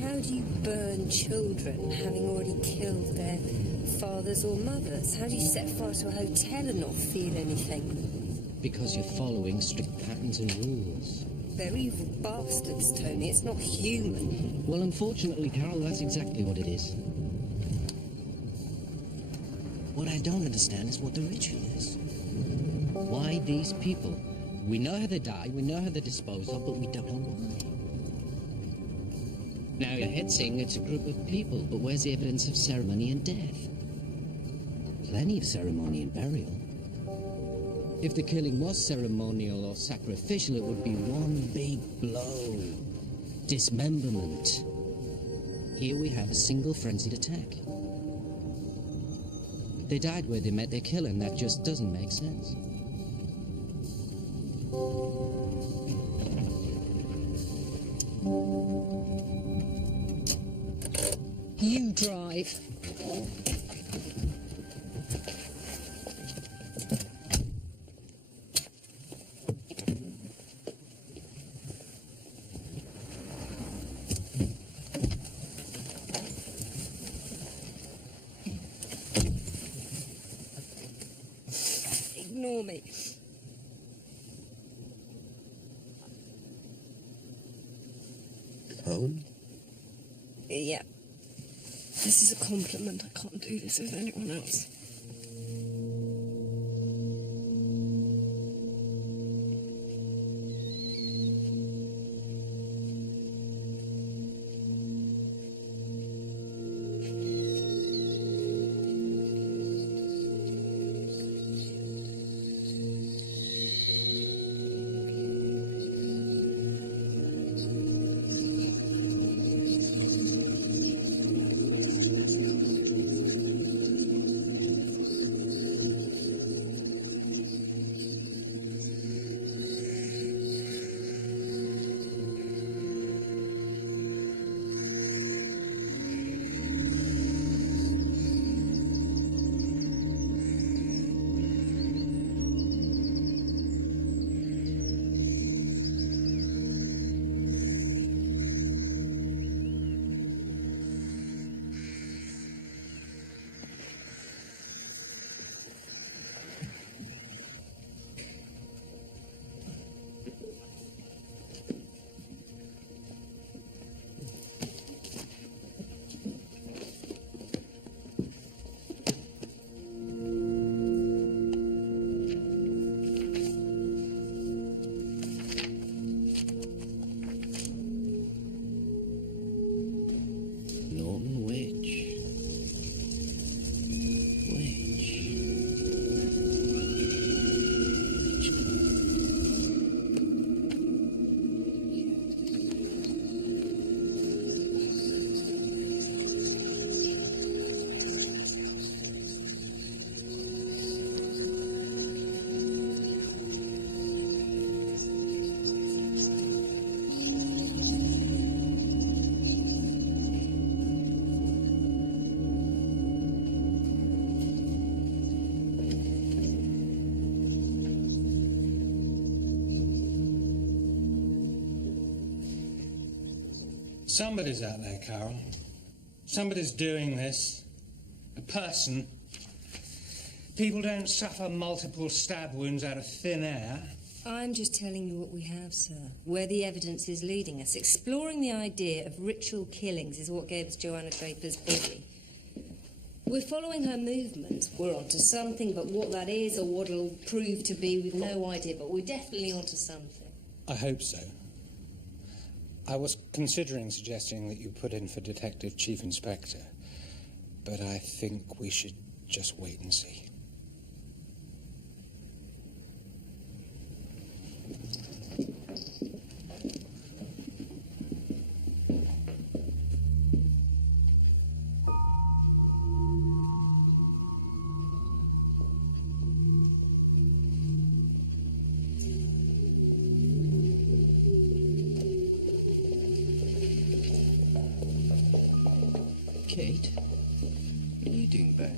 how do you burn children having already killed their fathers or mothers? How do you set fire to a hotel and not feel anything? Because you're following strict patterns and rules. They're evil bastards, Tony. It's not human. Well, unfortunately, Carol, that's exactly what it is. What I don't understand is what the ritual is. Why these people? We know how they die, we know how they're disposed of, but we don't know why. Now, your head saying it's a group of people, but where's the evidence of ceremony and death? Plenty of ceremony and burial. If the killing was ceremonial or sacrificial, it would be one big blow. Dismemberment. Here we have a single frenzied attack. They died where they met their killer, and that just doesn't make sense. You drive. Ignore me. Home? Yeah. This is a compliment. I can't do this with anyone else. Somebody's out there, Carol. Somebody's doing this. A person. People don't suffer multiple stab wounds out of thin air. I'm just telling you what we have, sir. Where the evidence is leading us. Exploring the idea of ritual killings is what gave us Joanna Draper's body. We're following her movements. We're onto something, but what that is or what it'll prove to be, we've no idea. But we're definitely onto something. I hope so. I was considering suggesting that you put in for Detective Chief Inspector, but I think we should just wait and see. Kate, what are you doing back?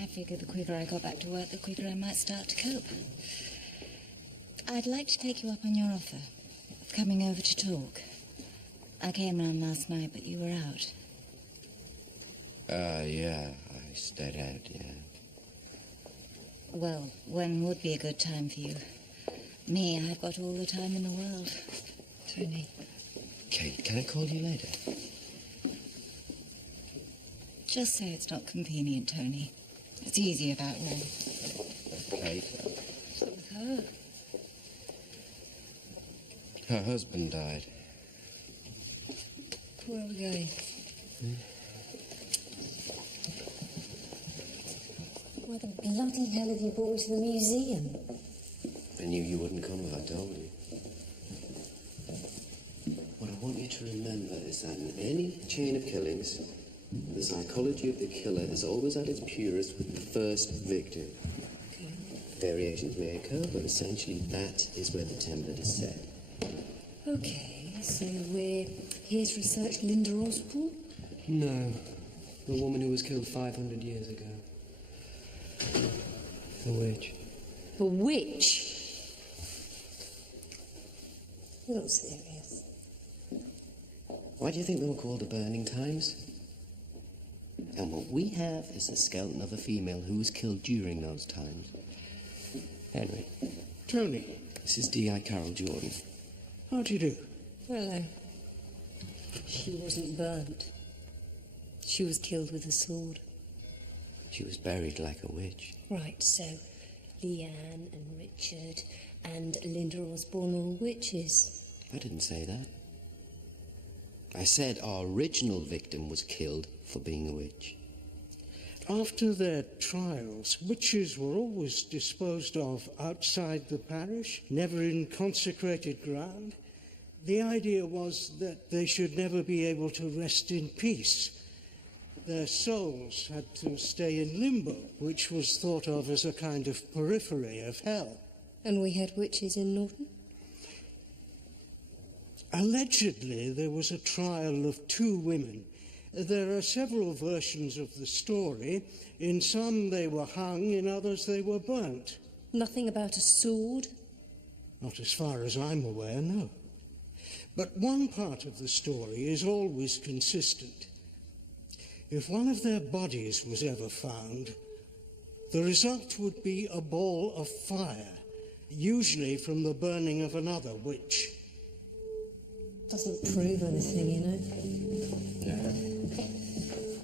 I figured the quicker I got back to work, the quicker I might start to cope. I'd like to take you up on your offer of coming over to talk. I came round last night, but you were out. Yeah, I stayed out, yeah. Well, when would be a good time for you? Me, I've got all the time in the world. Tony. Kate, can I call you later? Just say it's not convenient, Tony. It's easier that way. Kate. What's up with her? Her husband died. Where are we going? Why the bloody hell have you brought me to the museum? I knew you wouldn't come if I told you. What I want you to remember is that in any chain of killings, the psychology of the killer is always at its purest with the first victim. Okay. Variations may occur, but essentially that is where the template is set. Okay, so we're here to research Linda Osborne? No, the woman who was killed 500 years ago. The witch. The witch? You're not serious. Why do you think they were called the Burning Times? And what we have is the skeleton of a female who was killed during those times. Henry. Tony. This is D.I. Carol Jordan. How do you do? Hello. She wasn't burnt. She was killed with a sword. She was buried like a witch. Right, so Leanne and Richard and Linda Osborne are all witches. I didn't say that. I said our original victim was killed for being a witch. After their trials, witches were always disposed of outside the parish, never in consecrated ground. The idea was that they should never be able to rest in peace. Their souls had to stay in limbo, which was thought of as a kind of periphery of hell. And we had witches in Norton? Allegedly, there was a trial of 2 women. There are several versions of the story. In some they were hung, in others they were burnt. Nothing about a sword? Not as far as I'm aware, no. But one part of the story is always consistent. If one of their bodies was ever found, the result would be a ball of fire, usually from the burning of another witch. Doesn't prove anything, you know.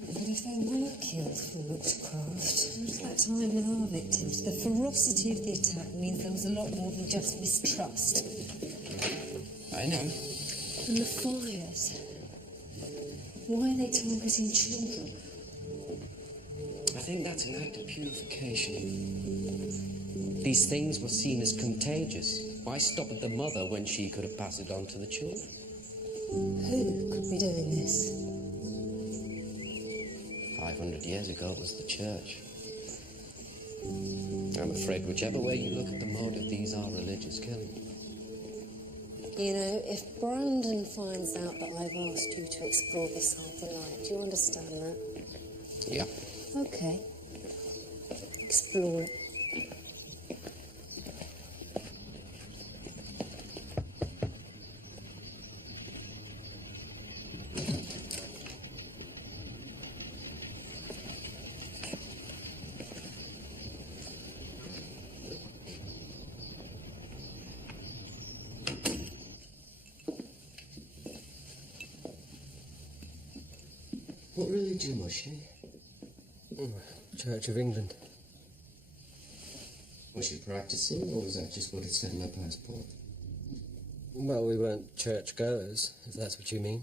But if they were killed for witchcraft, what's that time with our victims? The ferocity of the attack means there was a lot more than just mistrust. I know. And the fires. Why are they targeting children? I think that's an act of purification. These things were seen as contagious. Why stop at the mother when she could have passed it on to the children? Who could be doing this? 500 years ago it was the church. I'm afraid whichever way you look at the motive, these are religious killings. You know, if Brandon finds out that I've asked you to explore this half the night, do you understand that? Yeah. Okay. Explore it. What religion was she? Church of England. Was she practicing, or was that just what it said in her passport? Well, we weren't church-goers, if that's what you mean.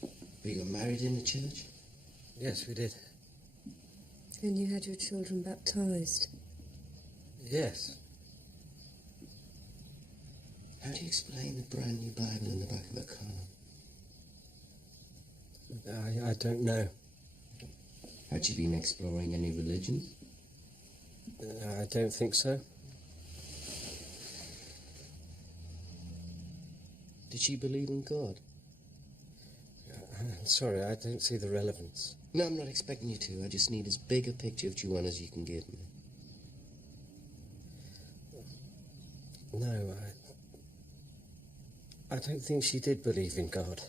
But you got married in the church? Yes, we did. And you had your children baptised? Yes. How do you explain the brand new Bible in the back of a car? I don't know. Had you been exploring any religion? I don't think so. Did she believe in God? I'm sorry, I don't see the relevance. No, I'm not expecting you to. I just need as big a picture of Joanna as you can give me. No, I don't think she did believe in God.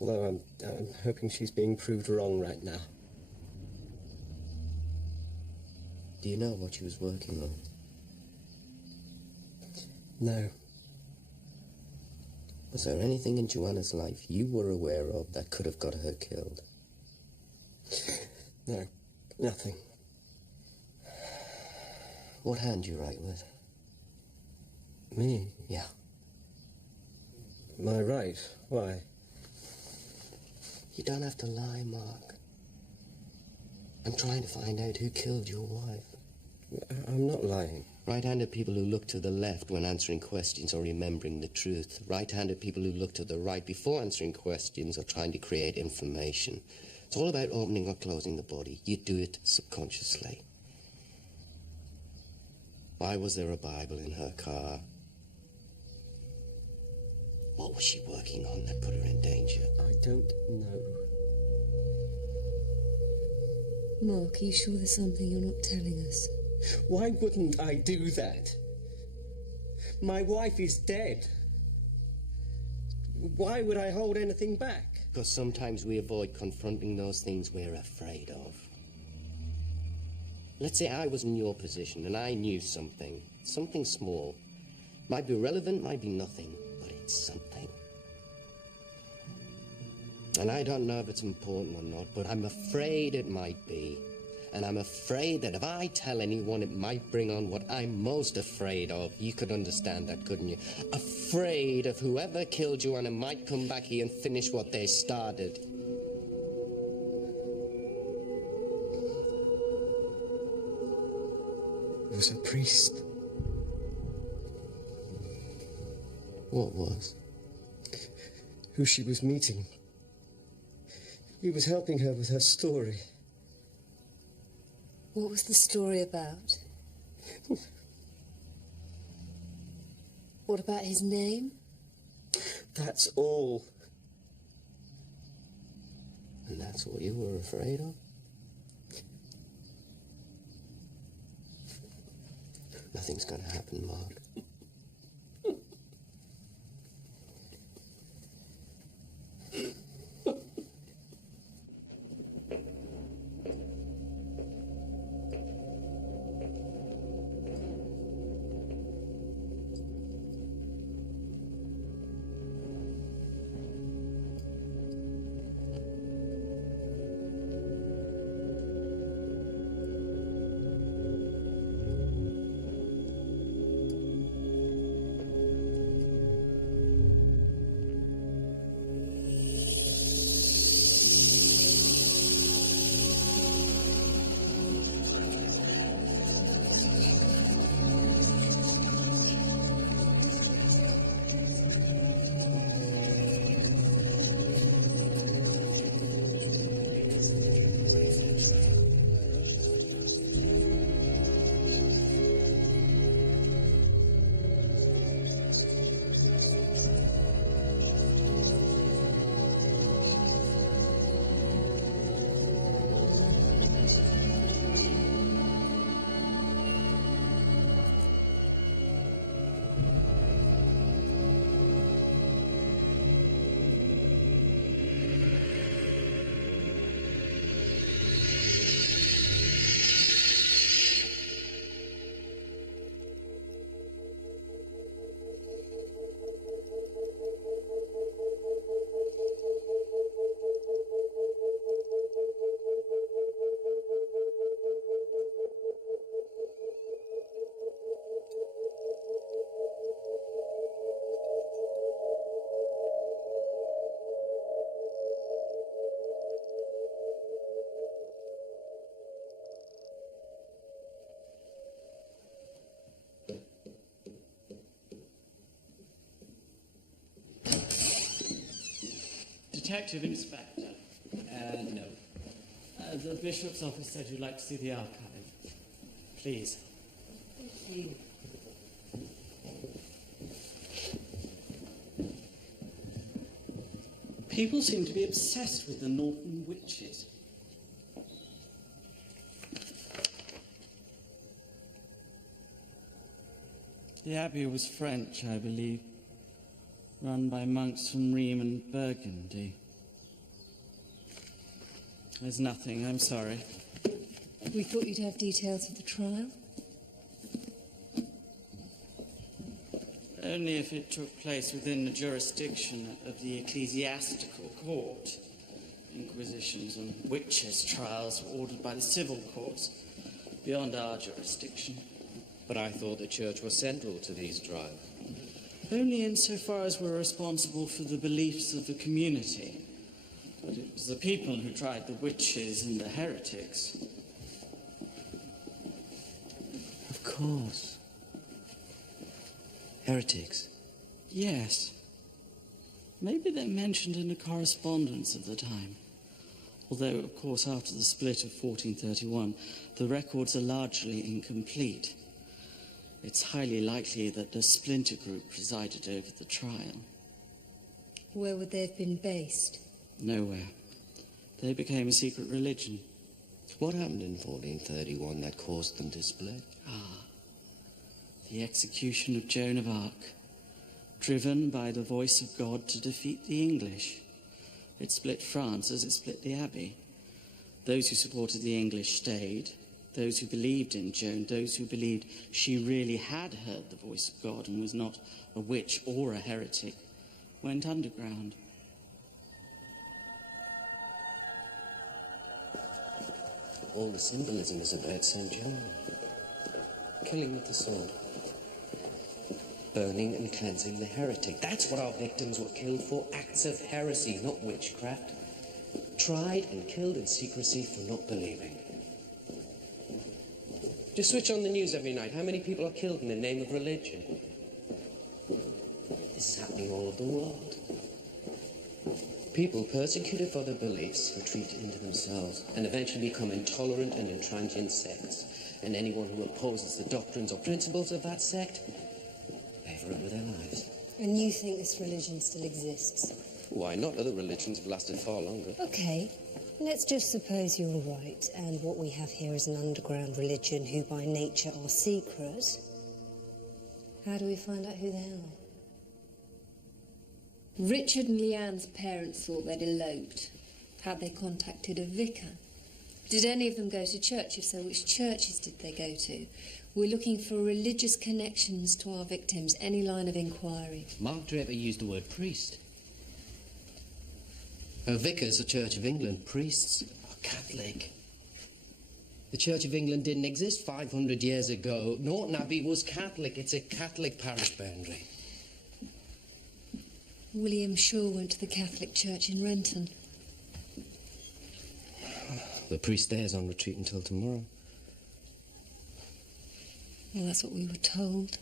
Although I'm hoping she's being proved wrong right now. Do you know what she was working on? No. Was there anything in Joanna's life you were aware of that could have got her killed? No, nothing. What hand do you write with? Me? Yeah. My right? Why? You don't have to lie, Mark. I'm trying to find out who killed your wife. I'm not lying. Right-handed people who look to the left when answering questions are remembering the truth. Right-handed people who look to the right before answering questions are trying to create information. It's all about opening or closing the body. You do it subconsciously. Why was there a Bible in her car? What was she working on that put her in danger? I don't know. Mark, are you sure there's something you're not telling us? Why wouldn't I do that? My wife is dead. Why would I hold anything back? Because sometimes we avoid confronting those things we're afraid of. Let's say I was in your position and I knew something small. Might be relevant, might be nothing, but it's something. And I don't know if it's important or not, but I'm afraid it might be. And I'm afraid that if I tell anyone, it might bring on what I'm most afraid of. You could understand that, couldn't you? Afraid of whoever killed you, and it might come back here and finish what they started. It was a priest. What was? Who she was meeting. He was helping her with her story. What was the story about? What about his name? That's all. And that's what you were afraid of? Nothing's gonna happen, Mark. Detective Inspector. No. The Bishop's office said you'd like to see the archive. Please. Thank you. People seem to be obsessed with the Norton witches. The abbey was French, I believe, run by monks from Rheims and Burgundy. There's nothing, I'm sorry. We thought you'd have details of the trial. Only if it took place within the jurisdiction of the ecclesiastical court. Inquisitions and witches' trials were ordered by the civil courts, beyond our jurisdiction. But I thought the church was central to these trials. Only insofar as we're responsible for the beliefs of the community. But it was the people who tried the witches and the heretics. course. Heretics. Yes. Maybe they're mentioned in the correspondence of the time. Although, of course, after the split of 1431, the records are largely incomplete. It's highly likely that the splinter group presided over the trial. Where would they have been based? Nowhere. They became a secret religion. What happened in 1431 that caused them to split? The execution of Joan of Arc, driven by the voice of God to defeat the English. It split France as it split the Abbey. Those who supported the English stayed. Those who believed in Joan, those who believed she really had heard the voice of God and was not a witch or a heretic, went underground. All the symbolism is about St. John. Killing with the sword. Burning and cleansing the heretic. That's what our victims were killed for. Acts of heresy, not witchcraft. Tried and killed in secrecy for not believing. Just switch on the news every night. How many people are killed in the name of religion? This is happening all over the world. People persecuted for their beliefs retreat into themselves and eventually become intolerant and intransigent sects. And anyone who opposes the doctrines or principles of that sect, pay for it with their lives. And you think this religion still exists? Why not? Other religions have lasted far longer. Okay, let's just suppose you're right, and what we have here is an underground religion who by nature are secret. How do we find out who they are? Richard and Leanne's parents thought they'd eloped. Had they contacted a vicar? Did any of them go to church? If so, which churches did they go to? We're looking for religious connections to our victims. Any line of inquiry? Mark Draper used the word priest. Vicars are Church of England. Priests are Catholic. The Church of England didn't exist 500 years ago. Norton Abbey was Catholic. It's a Catholic parish boundary. William Shaw went to the Catholic Church in Renton. The priest there's on retreat until tomorrow. Well, that's what we were told.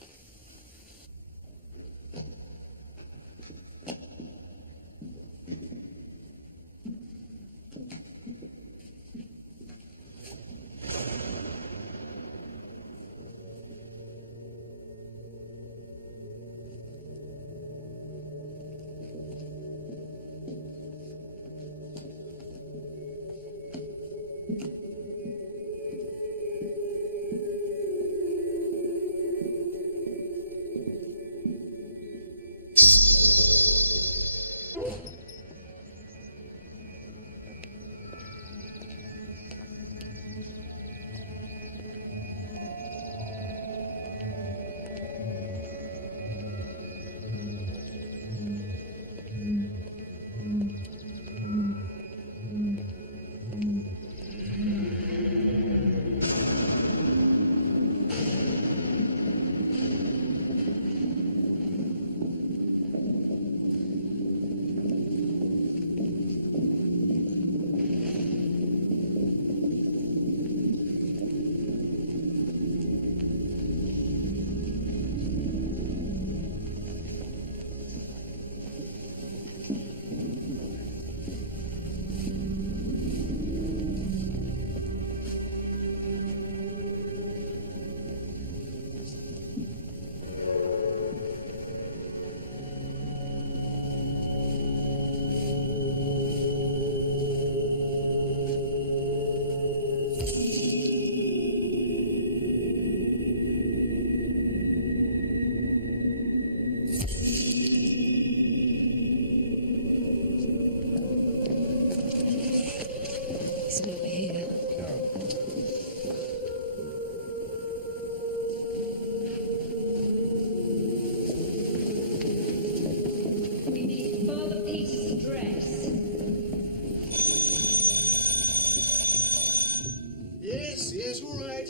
Yes, all right.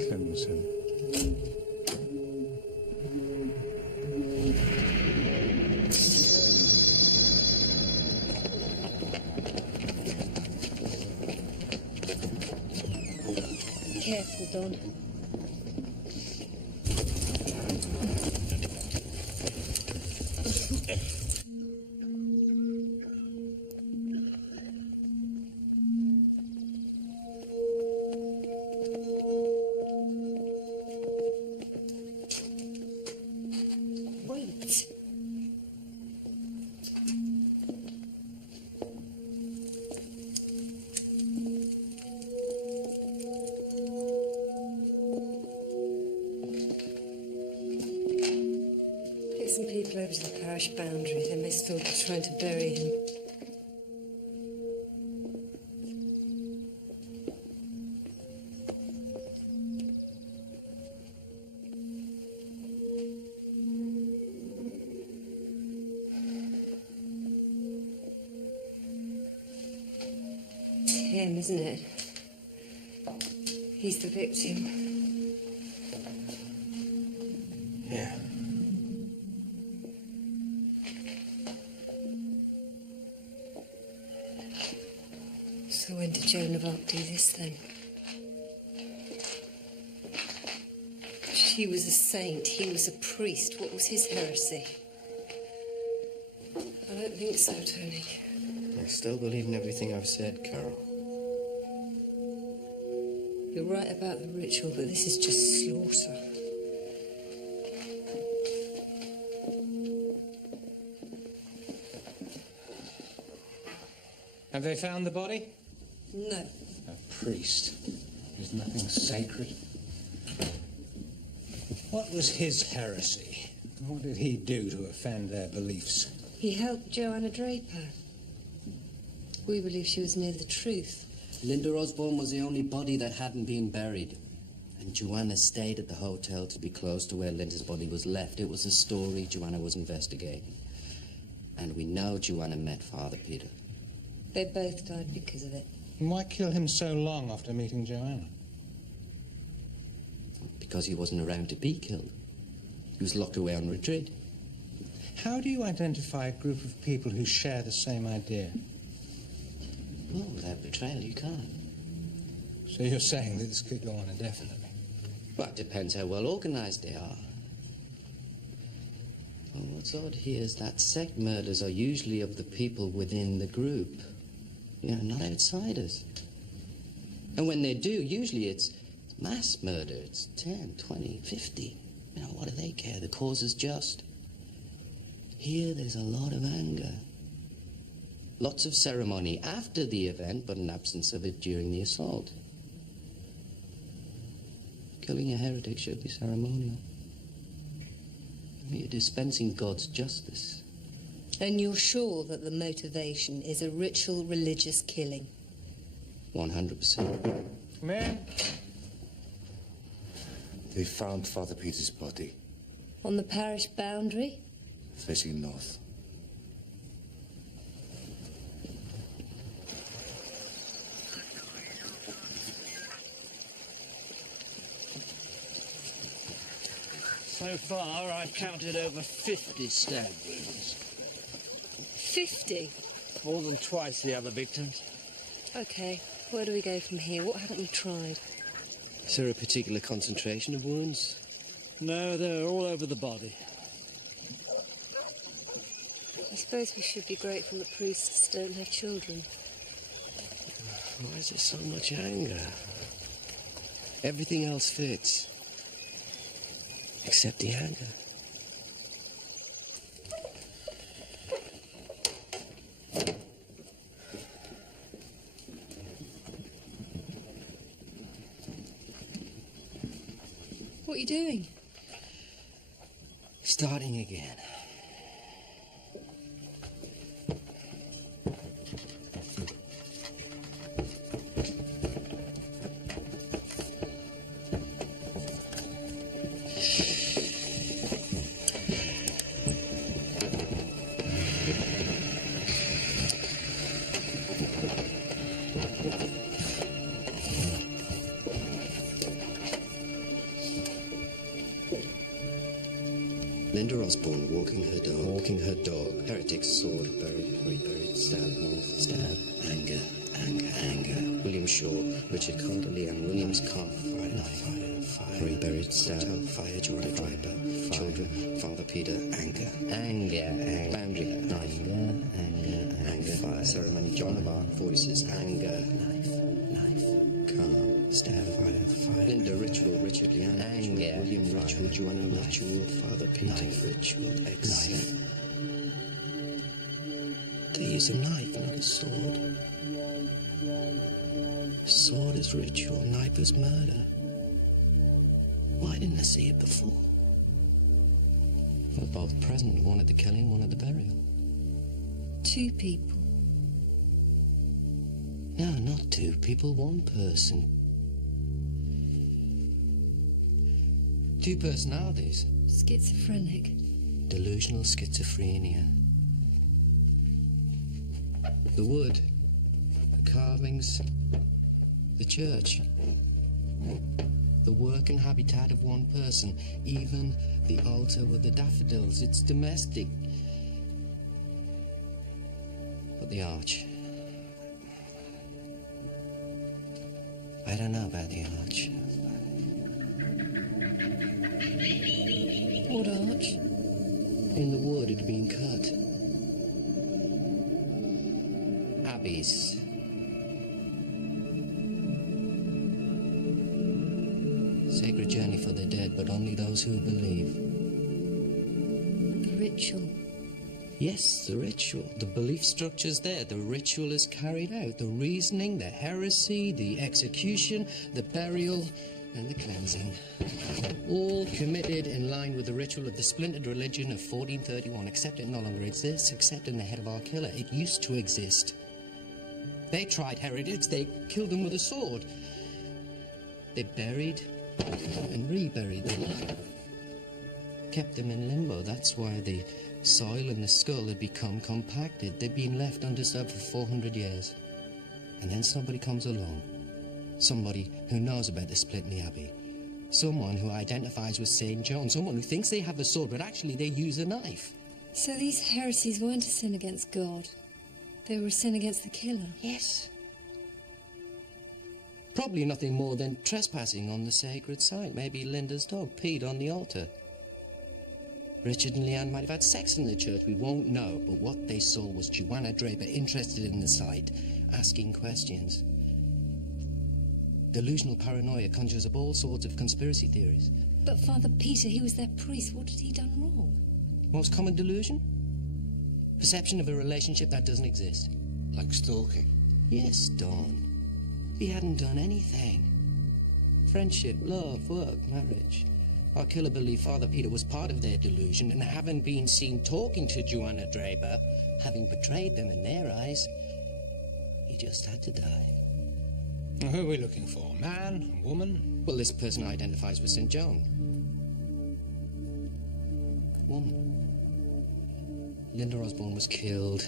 Clemson. done. Wait. Get some people over to the parish boundary. They may still be trying to bury him. It's him, isn't it? He's the victim. Yeah. So when did Joan of Arc do this then? She was a saint, he was a priest. What was his heresy? I don't think so, Tony. I still believe in everything I've said, Carol. You're right about the ritual, but this is just slaughter. Have they found the body? No. A priest. There's nothing sacred. What was his heresy? What did he do to offend their beliefs? He helped Joanna Draper. We believe she was near the truth. Linda Osborne was the only body that hadn't been buried. And Joanna stayed at the hotel to be close to where Linda's body was left. It was a story Joanna was investigating. And we know Joanna met Father Peter. They both died because of it. And why kill him so long after meeting Joanna? Because he wasn't around to be killed. He was locked away on retreat. How do you identify a group of people who share the same idea? Well, without betrayal, you can't. So you're saying that this could go on indefinitely? Well, it depends how well organized they are. Well, what's odd here is that sect murders are usually of the people within the group. You know, not outsiders. And when they do, usually it's mass murder. It's 10, 20, 50. You know, what do they care? The cause is just. Here, there's a lot of anger. Lots of ceremony after the event, but an absence of it during the assault. Killing a heretic should be ceremonial. You're dispensing God's justice. And you're sure that the motivation is a ritual religious killing? 100%. Come in. They found Father Peter's body. On the parish boundary? Facing north. So far, I've counted over 50 stab wounds. 50? More than twice the other victims. Okay, where do we go from here? What haven't we tried? Is there a particular concentration of wounds? No, they're all over the body. I suppose we should be grateful that priests don't have children. Why is there so much anger? Everything else fits. Except the anger. What are you doing? Starting again. Linda Osborne walking her dog. Heretic sword, buried, stab, north, stab, anger. William Shaw, Richard Carter, Leanne Williams, calf, fire. Fire. Reburied stone. Fire. Jordan Draper. Children. Father Peter. Anger. Boundary. Anger. Fire. Ceremony. John of Arc. Voices. Anger. Calm. Staff. Fire. Linda. Ritual. Richard. Leanne. Anger. William. Ritual. Joanna. Ritual. Father Peter. Ritual. Exit. They use a knife, not a sword. Sword is ritual, knife is murder. Why didn't I see it before? We're both present, one at the killing, one at the burial. 2 people. No, not 2 people, 1 person. 2 personalities. Schizophrenic. Delusional schizophrenia. The wood, the carvings, the church, the work and habitat of 1 person, even the altar with the daffodils. It's domestic. But the arch. I don't know about the arch. What arch? In the wood, it had been cut. Abbeys. Sacred journey for the dead, but only those who believe. The ritual. Yes, the ritual. The belief structure's there. The ritual is carried out. The reasoning, the heresy, the execution, the burial, and the cleansing. All committed in line with the ritual of the splintered religion of 1431, except it no longer exists, except in the head of our killer. It used to exist. They tried heretics, they killed them with a sword. They buried and reburied them. Kept them in limbo. That's why the soil and the skull had become compacted. They'd been left undisturbed for 400 years. And then somebody comes along. Somebody who knows about the split in the Abbey. Someone who identifies with St. John. Someone who thinks they have a sword, but actually they use a knife. So these heresies weren't a sin against God. They were a sin against the killer. Yes. Probably nothing more than trespassing on the sacred site. Maybe Linda's dog peed on the altar. Richard and Leanne might have had sex in the church. We won't know. But what they saw was Joanna Draper interested in the site, asking questions. Delusional paranoia conjures up all sorts of conspiracy theories. But Father Peter, he was their priest. What had he done wrong? Most common delusion? Perception of a relationship that doesn't exist. Like stalking? Yes, Dawn. He hadn't done anything. Friendship, love, work, marriage. Our killer believed Father Peter was part of their delusion, and having been seen talking to Joanna Draper, having betrayed them in their eyes, he just had to die. Now, who are we looking for? Man? Woman? Well, this person identifies with St. John. Woman. Linda Osborne was killed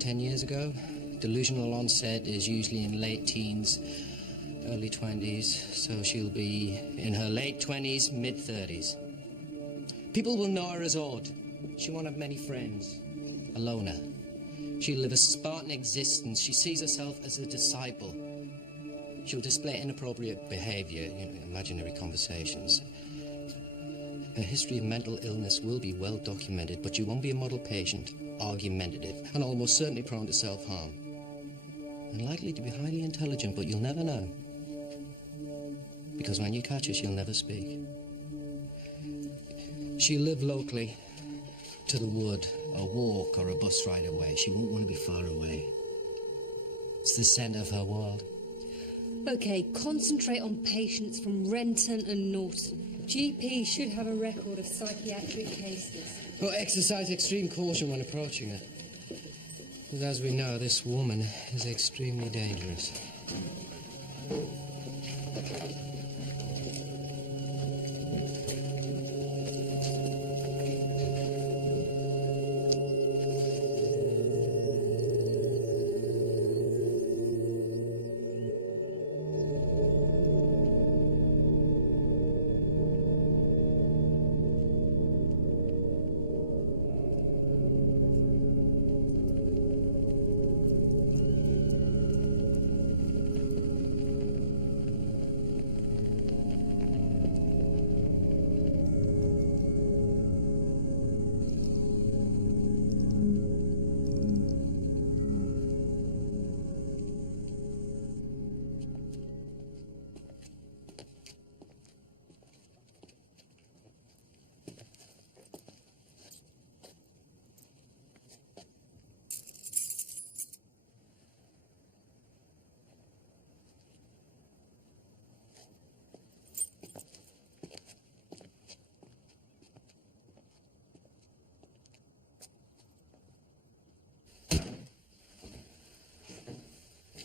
10 years ago. Delusional onset is usually in late teens, early 20s, so she'll be in her late 20s, mid-30s. People will know her as odd. She won't have many friends. A loner. She'll live a Spartan existence. She sees herself as a disciple. She'll display inappropriate behavior, imaginary conversations. Her history of mental illness will be well documented, but she won't be a model patient, argumentative, and almost certainly prone to self-harm. And likely to be highly intelligent, but you'll never know. Because when you catch her, she'll never speak. She'll live locally, to the wood, a walk or a bus ride away. She won't want to be far away. It's the centre of her world. OK, concentrate on patients from Renton and Norton. GP should have a record of psychiatric cases. Well, exercise extreme caution when approaching her. Because as we know, this woman is extremely dangerous.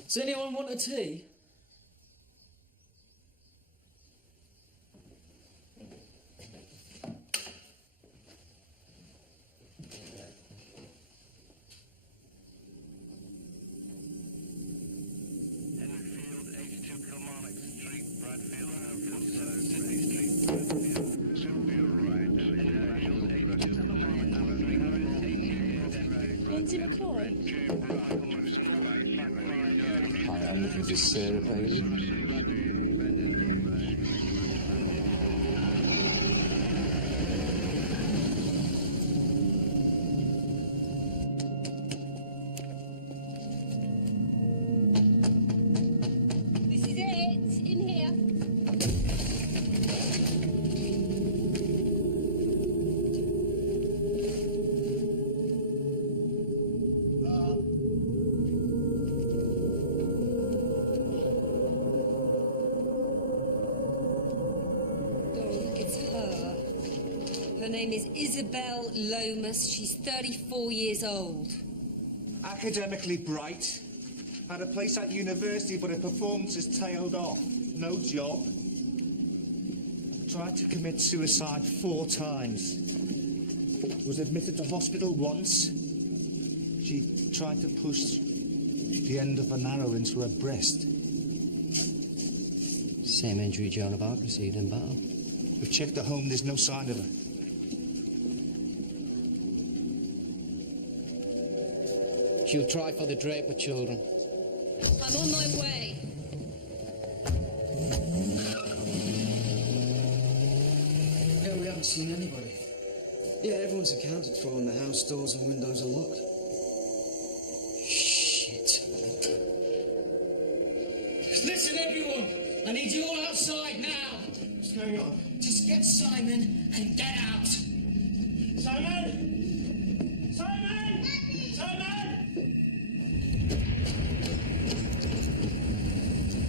Does anyone want a tea? Lindsay McCoy. Hi, I'm looking for Sarah Bailey. This is it. In here. It's her. Her name is Isabel Lomas. She's 34 years old. Academically bright. Had a place at university, but her performance has tailed off. No job. Tried to commit suicide 4 times. Was admitted to hospital once. She tried to push the end of an arrow into her breast. Same injury Joan of Arc received in battle. We've checked at home, there's no sign of her. She'll try for the Draper children. I'm on my way. Yeah, we haven't seen anybody. Yeah, everyone's accounted for and the house doors and windows are locked. Shit. Listen, everyone! I need you all outside now! What's going on? Just get Simon and get out! Simon! Simon! Simon!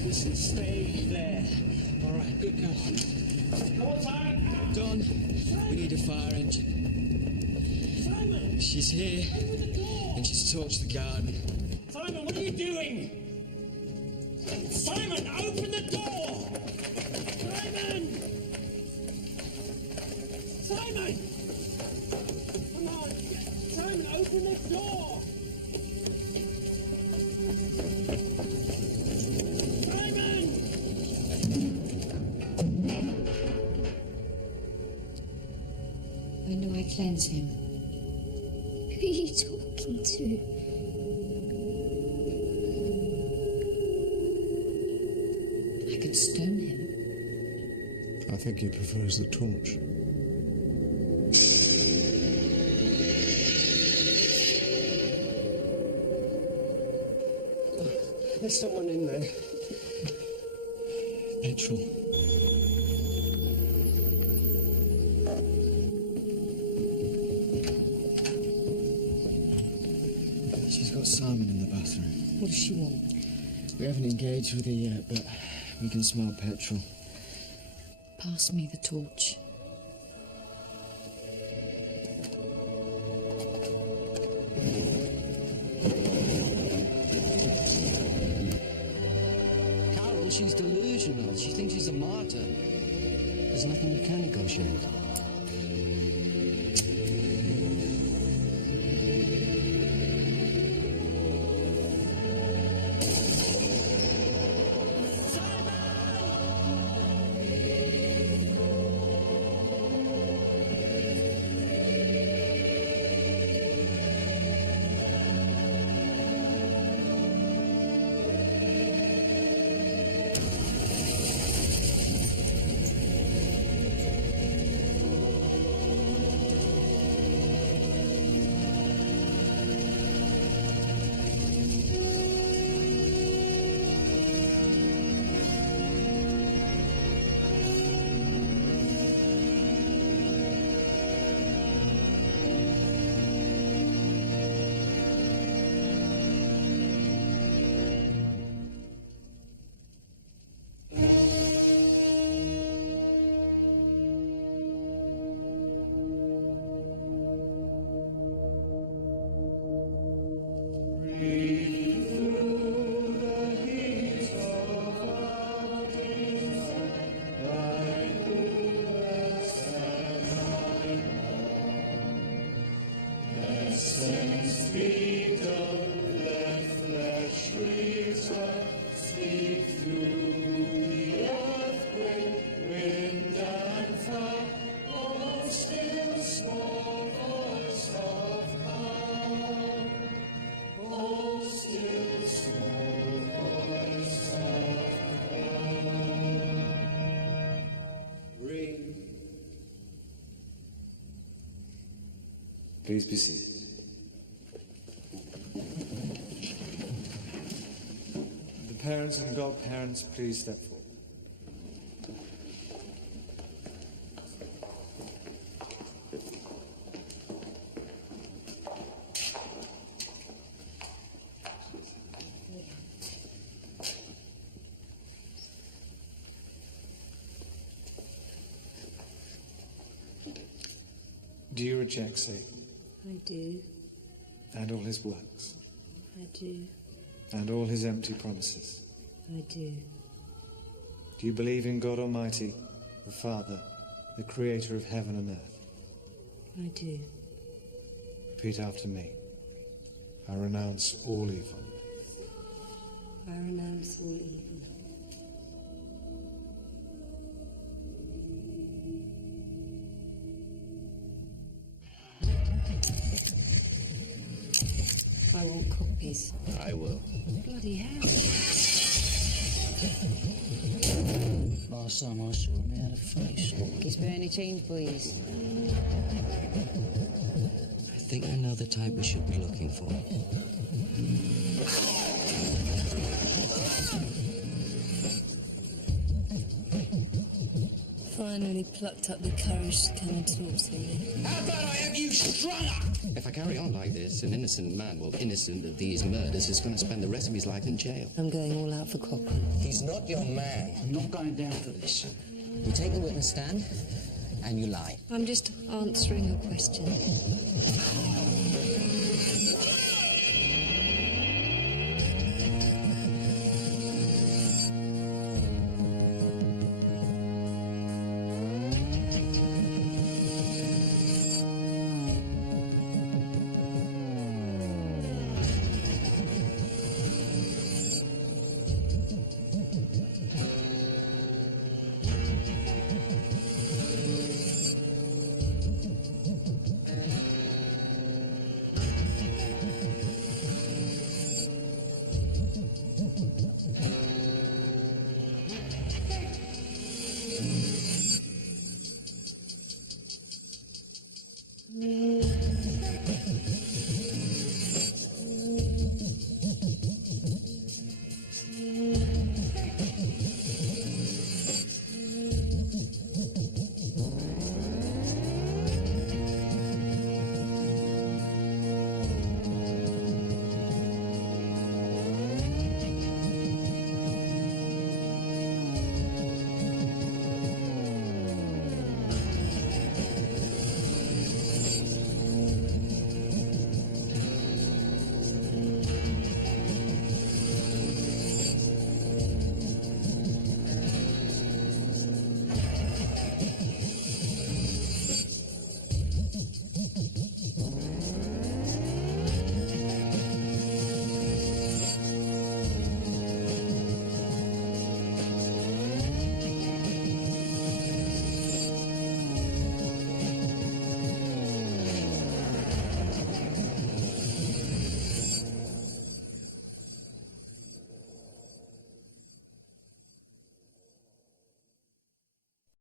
Listen, stay there. All right, good girl. Come on, Simon! Don, we need a fire engine. Simon! She's here, and she's torched the garden. Simon, what are you doing? Simon, open the door! Simon! Simon! Come on! Simon, open the door! Simon! When do I cleanse him? Who are you talking to? I could stone him. I think he prefers the torch. There's someone in there. Petrol. She's got Simon in the bathroom. What does she want? We haven't engaged with her yet, but we can smell petrol. Pass me the torch. Carol, she's delusional. She thinks she's a martyr. There's nothing you can negotiate. Please be seated. The parents and godparents, please step forward. Do you reject Satan I do. and all his works I do. and all his empty promises? I do. Do you believe in God Almighty, the Father, the creator of heaven and earth? I do. Repeat after me. I renounce all evil. I renounce all evil. I want copies. I will. Bloody hell. Last time I saw him, he had a face. Can you spare any change, please? I think I know the type we should be looking for. Finally plucked up the courage to come and talk to me. How about I have you strung up? If I carry on like this, an innocent man, well, innocent of these murders, is going to spend the rest of his life in jail. I'm going all out for Cochrane. He's not your man. I'm not going down for this. You take the witness stand, and you lie. I'm just answering your question.